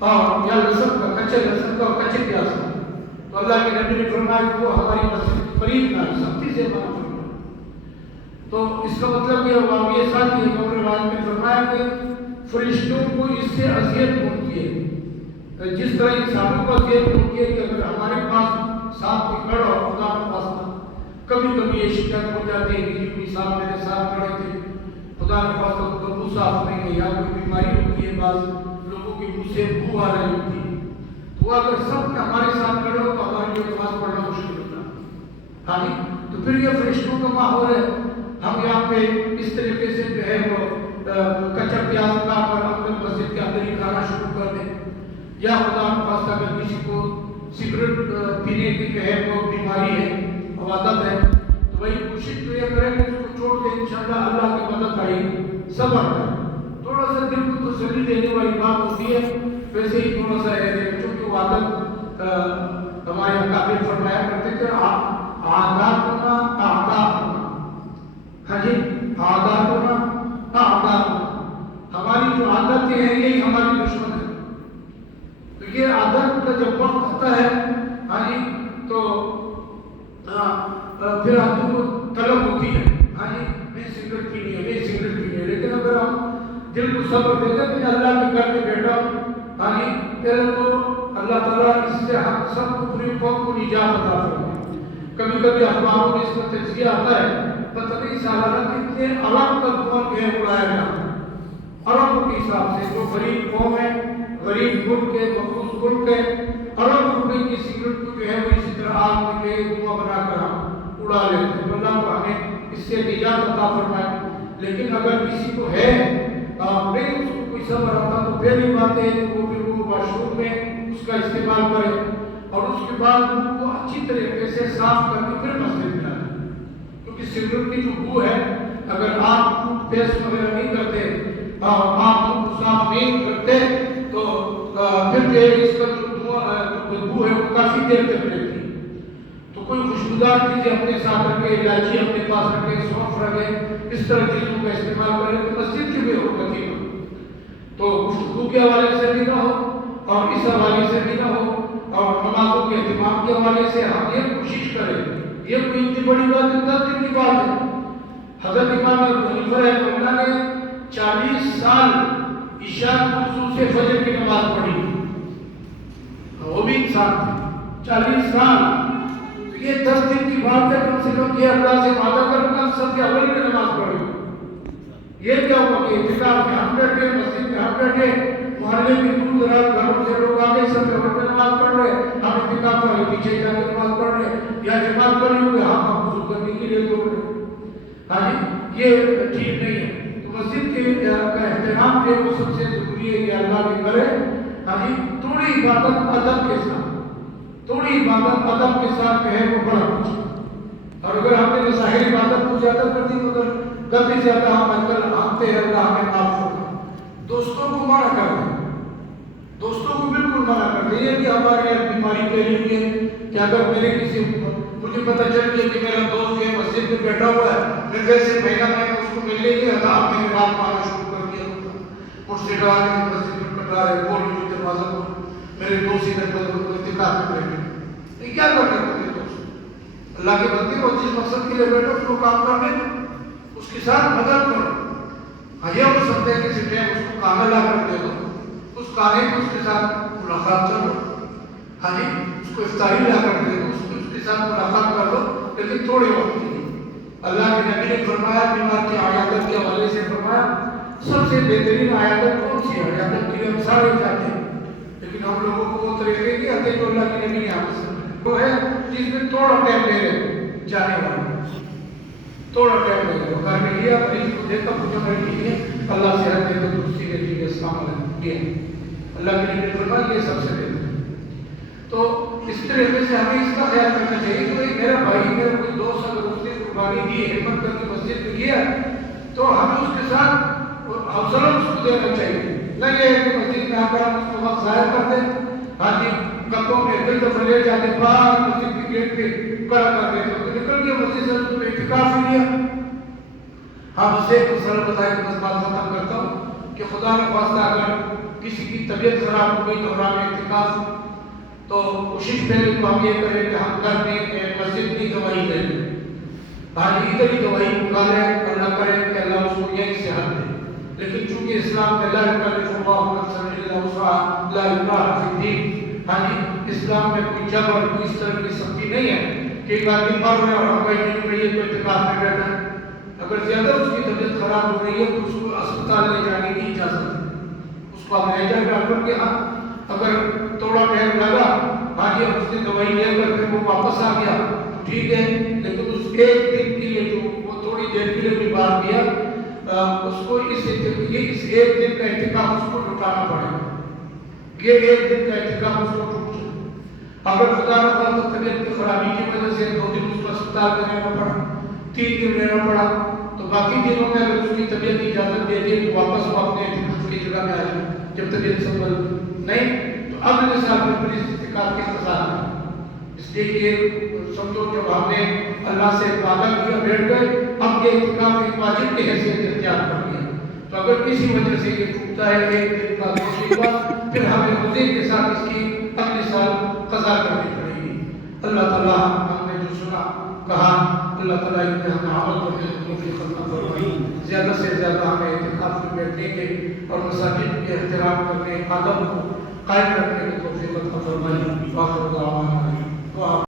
اور یا لہسن کا کچے لہسن کا اور کچے پیاز کا تو اللہ کے نبی نے فرمایا کہ وہ ہماری مسجد کے قریب نہ سختی سے منع فرمایا تو اس کا مطلب یہ ہوا یہ ساتھ ہی امام روایت میں فرمایا کہ فرشتوں کو اس سے اذیت پہنچتی ہے جس طرح انسانوں کو اذیت پہنچتی ہے کہ اگر ہمارے پاس ساتھ میں کھڑا ہو خدا کے پاس کبھی کبھی یہ شکایت ہو جاتی ہے کہ کوئی صاحب میرے ساتھ کھڑے تھے خدا کے پاس تو منہ صاف نہیں ہے یا کوئی بیماری ہوتی ہے بعض لوگوں کے منہ سے بو آ رہی ہوتی ہے تو اگر سب ہمارے ساتھ کھڑے ہو تو ہماری لیے نماز پڑھنا مشکل ہوتا ہے ہاں جی تو پھر یہ فرشتوں کا ماحول ہے ہم یہاں پہ اس طریقے سے جو ہے وہ کچا پیاز کا کر اپنے مسجد کے اندر ہی کھانا شروع کر دیں یا خدا کے پاس اگر کسی کو سگریٹ پینے کی جو ہے وہ بیماری ہے عادت ہے تو وہی کوشش تو یہ کریں کہ اس کو چھوڑ کے انشاءاللہ اللہ کی مدد آئے گی صبر کریں تھوڑا سا دل کو تسلی دینے والی بات ہوتی ہے ویسے ہی تھوڑا سا ہے چونکہ وہ عادت ہمارے اکابر فرمایا کرتے تھے عاداتنا اعداءنا ہاں جی عاداتنا اعداءنا ہماری جو عادتیں ہیں یہی ہماری دشمن ہے تو یہ عادت کا جب وقت آتا ہے ہاں جی تو پھر آدمی کو طلب ہوتی ہے ہاں جی میں سگریٹ پینی ہے میں سگریٹ پینی ہے لیکن اگر ہم دل کو صبر دے دیں کہ اللہ کے گھر میں بیٹھا ہاں جی پہلے تو اللہ تعالیٰ اس سے ہم سب کو پوری قوم کو نجات عطا فرمائے کبھی کبھی اخباروں میں اس کا تجزیہ آتا ہے پتہ نہیں سالانہ کتنے ارب کا دھواں جو ہے اڑایا جاتا ہے اربوں کے حساب سے جو غریب قوم ہے غریب ملک ہے مخصوص ملک ہے ارب روپے کی سگریٹ کو جو ہے وہ اسی طرح آگ میں دھواں بنا کر ہم اڑا لیتے ہیں اللہ کو ہمیں اس سے نجات عطا فرمائے لیکن اگر کسی کو ہے نہیں اس کو کوئی صبر آتا تو پہلی بات ہے کہ وہ پھر وہ واش روم میں اس کا استعمال کرے اور اس کے بعد ان کو اچھی طریقے سے صاف کر کے پھر مسجد میں آئے کیونکہ سگریٹ کی جو بو ہے اگر آپ ٹوتھ پیسٹ وغیرہ نہیں کرتے آپ ان کو صاف نہیں کرتے تو پھر اس کا جو بدبو ہے وہ کافی دیر تک رہتی ہے تو کوئی خوشبودار چیزیں اپنے ساتھ رکھے الائچی اپنے پاس رکھے سونف رکھے اس طرح چیزوں کا استعمال کرے تو مسجد کی بھی حرمت ہی ہو تو گفتگو کے حوالے سے بھی نہ ہو اور اس حوالے سے بھی نہ ہو اور نمازوں کے اہتمام کے حوالے سے ہم یہ کوشش کریں یہ کوئی اتنی بڑی بات 10 دن کی بات ہے حضرت امام ابو حنیفہ رحمہ اللہ نے 40 سال عشاء وضو سے فجر کی نماز پڑھی وہ بھی انسان تھے 40 سال یہ 10 دن کی بات ہے کم سے کم یہ اللہ سے وعدہ کرنا سب کے اول میں نماز پڑھے یہ کیا ہوا کہ اعتکاف میں ہم بیٹھے مسجد میں ہم بیٹھے محلے میں دور دراز گھروں سے لوگ آ گئے سب کے اول میں نماز پڑھ رہے ہم اعتکاف والے پیچھے جا کے نماز پڑھ رہے یا جماعت پڑھی ہوئے ہم وضو کرنے کے لیے دوڑ رہے ہاں جی یہ ٹھیک نہیں ہے تو مسجد کے کا احترام جو ہے وہ سب سے ضروری ہے کہ اللہ کے کرے ہاں جی تھوڑی عبادت ادب کے ساتھ تھوڑی عبادت ادب کے ساتھ جو ہے وہ بڑا کچھ اور اگر ہم نے ظاہری عبادت کو زیادہ کر دی تو اگر کبھی زیادہ ہم اندر آتے ہیں اللہ ہمیں معاف ہوگا. دوستوں کو منع کر دیں, دوستوں کو بالکل منع کر دیں. یہ بھی ہمارے یہاں بیماری پھیلی ہوئی ہے کہ اگر مجھے پتہ چل گیا کہ میرا دوست یہ مسجد میں بیٹھا ہوا ہے, میں ویسے مہینہ میں اس کو ملنے کے آپ میں نے بات ماننا شروع کر دیا ہوگا. مجھ سے کہا کہ مسجد میں کٹا رہے بول مجھے دروازہ کو میرے دوست ادھر اتفاق میں بیٹھے. یہ کیا کر رہے ہیں دوست؟ اللہ کے بندے کو جس مقصد کے لیے بیٹھو اس کو کام کرنے اس کے ساتھ مدد کرو. ہاں یہ ہو سکتا ہے کہ صرف اس کو کھانا لا کر دے دو, اس کھانے کو اس کے ساتھ ملاقات کرو. ہاں جی, اس کو افطاری لا کر دے دو, اس کے ساتھ ملاقات کر دو, لیکن تھوڑے وقت کے لیے. اللہ کے نبی نے فرمایا, بیمار کی عیادت کے حوالے سے فرمایا, سب سے بہترین عیادت کون سی ہے؟ عیادت کے لیے ہم سارے جاتے ہیں, لیکن ہم لوگوں کو وہ طریقے نہیں آتے جو اللہ کے نبی نے ہمیں سمجھایا. وہ ہے جس میں تھوڑا ٹائم لے رہے جانے والا, تھوڑا ٹائم لے رہے. گھر میں لیا مریض کو دیکھا پوچھا بھائی ٹھیک ہے, اللہ صحت دے تو دوسری کے ٹھیک ہے, السلام علیکم, یہ اللہ کے نبی نے فرمایا یہ سب سے بہتر. تو اس طریقے سے ہمیں اس کا خیال کرنا چاہیے کہ بھائی میرا بھائی, میرا کوئی دوست اگر اس نے قربانی دی, ہمت کر کے مسجد میں گیا, تو ہمیں اس کے ساتھ حوصلہ اس کو دینا چاہیے. نہ یہ ہے کہ مسجد میں آ کر ہم اس کو وقت ضائع کر دیں. ہاں جی, کپوں میں کئی دفعہ لے جاتے باہر مسجد کے گیٹ پہ کھڑا کر دیتے تو نکل گیا مسجد سے, تو اعتکاف ہی لیا. ہاں بس ایک مسئلہ بتایا کہ بس بات ختم کرتا ہوں کہ خدا نہ خواستہ اگر کسی کی طبیعت خراب ہو گئی دوران اعتکاف, تو کوشش پہلے تو ہم یہ کریں کہ ہم گھر میں مسجد کی دوائی لے لیں. ہاں جی, ادھر ہی دوائی منگا لیں, اللہ کرے کہ اللہ اس کو یہی صحت دے. لیکن چونکہ اسلام میں لا یکلف اللہ نفسا الا وسعها لا اکراہ فی الدین, ہاں جی, اسلام میں کوئی جبر, کوئی اس طرح کی سختی نہیں ہے کہ ایک آدمی مر رہا ہے اور ہم کہیں نہیں یہ تو اعتکاف میں بیٹھا ہے. اگر زیادہ اس کی طبیعت خراب ہو رہی ہے تو اس کو اسپتال لے جانے کی اجازت ہے. اس کو آپ لے جائیں ڈاکٹر کے ہاں, اگر تھوڑا ٹائم لگا, ہاں جی, اس نے دوائی لے کر پھر وہ واپس آ گیا, ٹھیک ہے, لیکن اس ایک دن کے لیے جو وہ تھوڑی دیر کے لیے بیمار کیا, اس کو اس ایک دن کا اعتکاف اس کو لٹانا پڑے گا. یہ ایک دن کا اعتکاف اس کو ٹوٹ جائے. اگر خدا نہ خواستہ طبیعت کی خرابی کی وجہ سے 2 دن اس کو اسپتال میں رہنا پڑا, 3 دن رہنا پڑا, تو باقی دنوں میں اگر اس کی طبیعت اجازت دے دی تو واپس وہ اپنے اعتکاف کی جگہ میں آ جائے. جب طبیعت سنبھل نہیں تو اگلے سال میں پھر اس اعتکاف کی سزا ہے. اس لیے کہ سمجھو جب ہم نے اللہ سے وعدہ کیا بیٹھ گئے, اب یہ اعتکاف ایک واجب کی حیثیت اختیار کر لیا. تو اگر کسی وجہ سے یہ ٹوٹتا ہے ایک دن کا مصیبہ, پھر ہمیں خودی کے ساتھ اس کی اگلے سال قضا کرنی پڑے گی. اللہ تعالیٰ ہم نے جو سنا کہا, اللہ تعالیٰ ان پہ ہمیں عمل کرنے کی توفیق عطا فرمائے. زیادہ سے زیادہ ہمیں اعتکاف میں بیٹھنے کے اور مساجد کے احترام کرنے, آداب کو قائم رکھنے کی توفیق عطا فرمائے.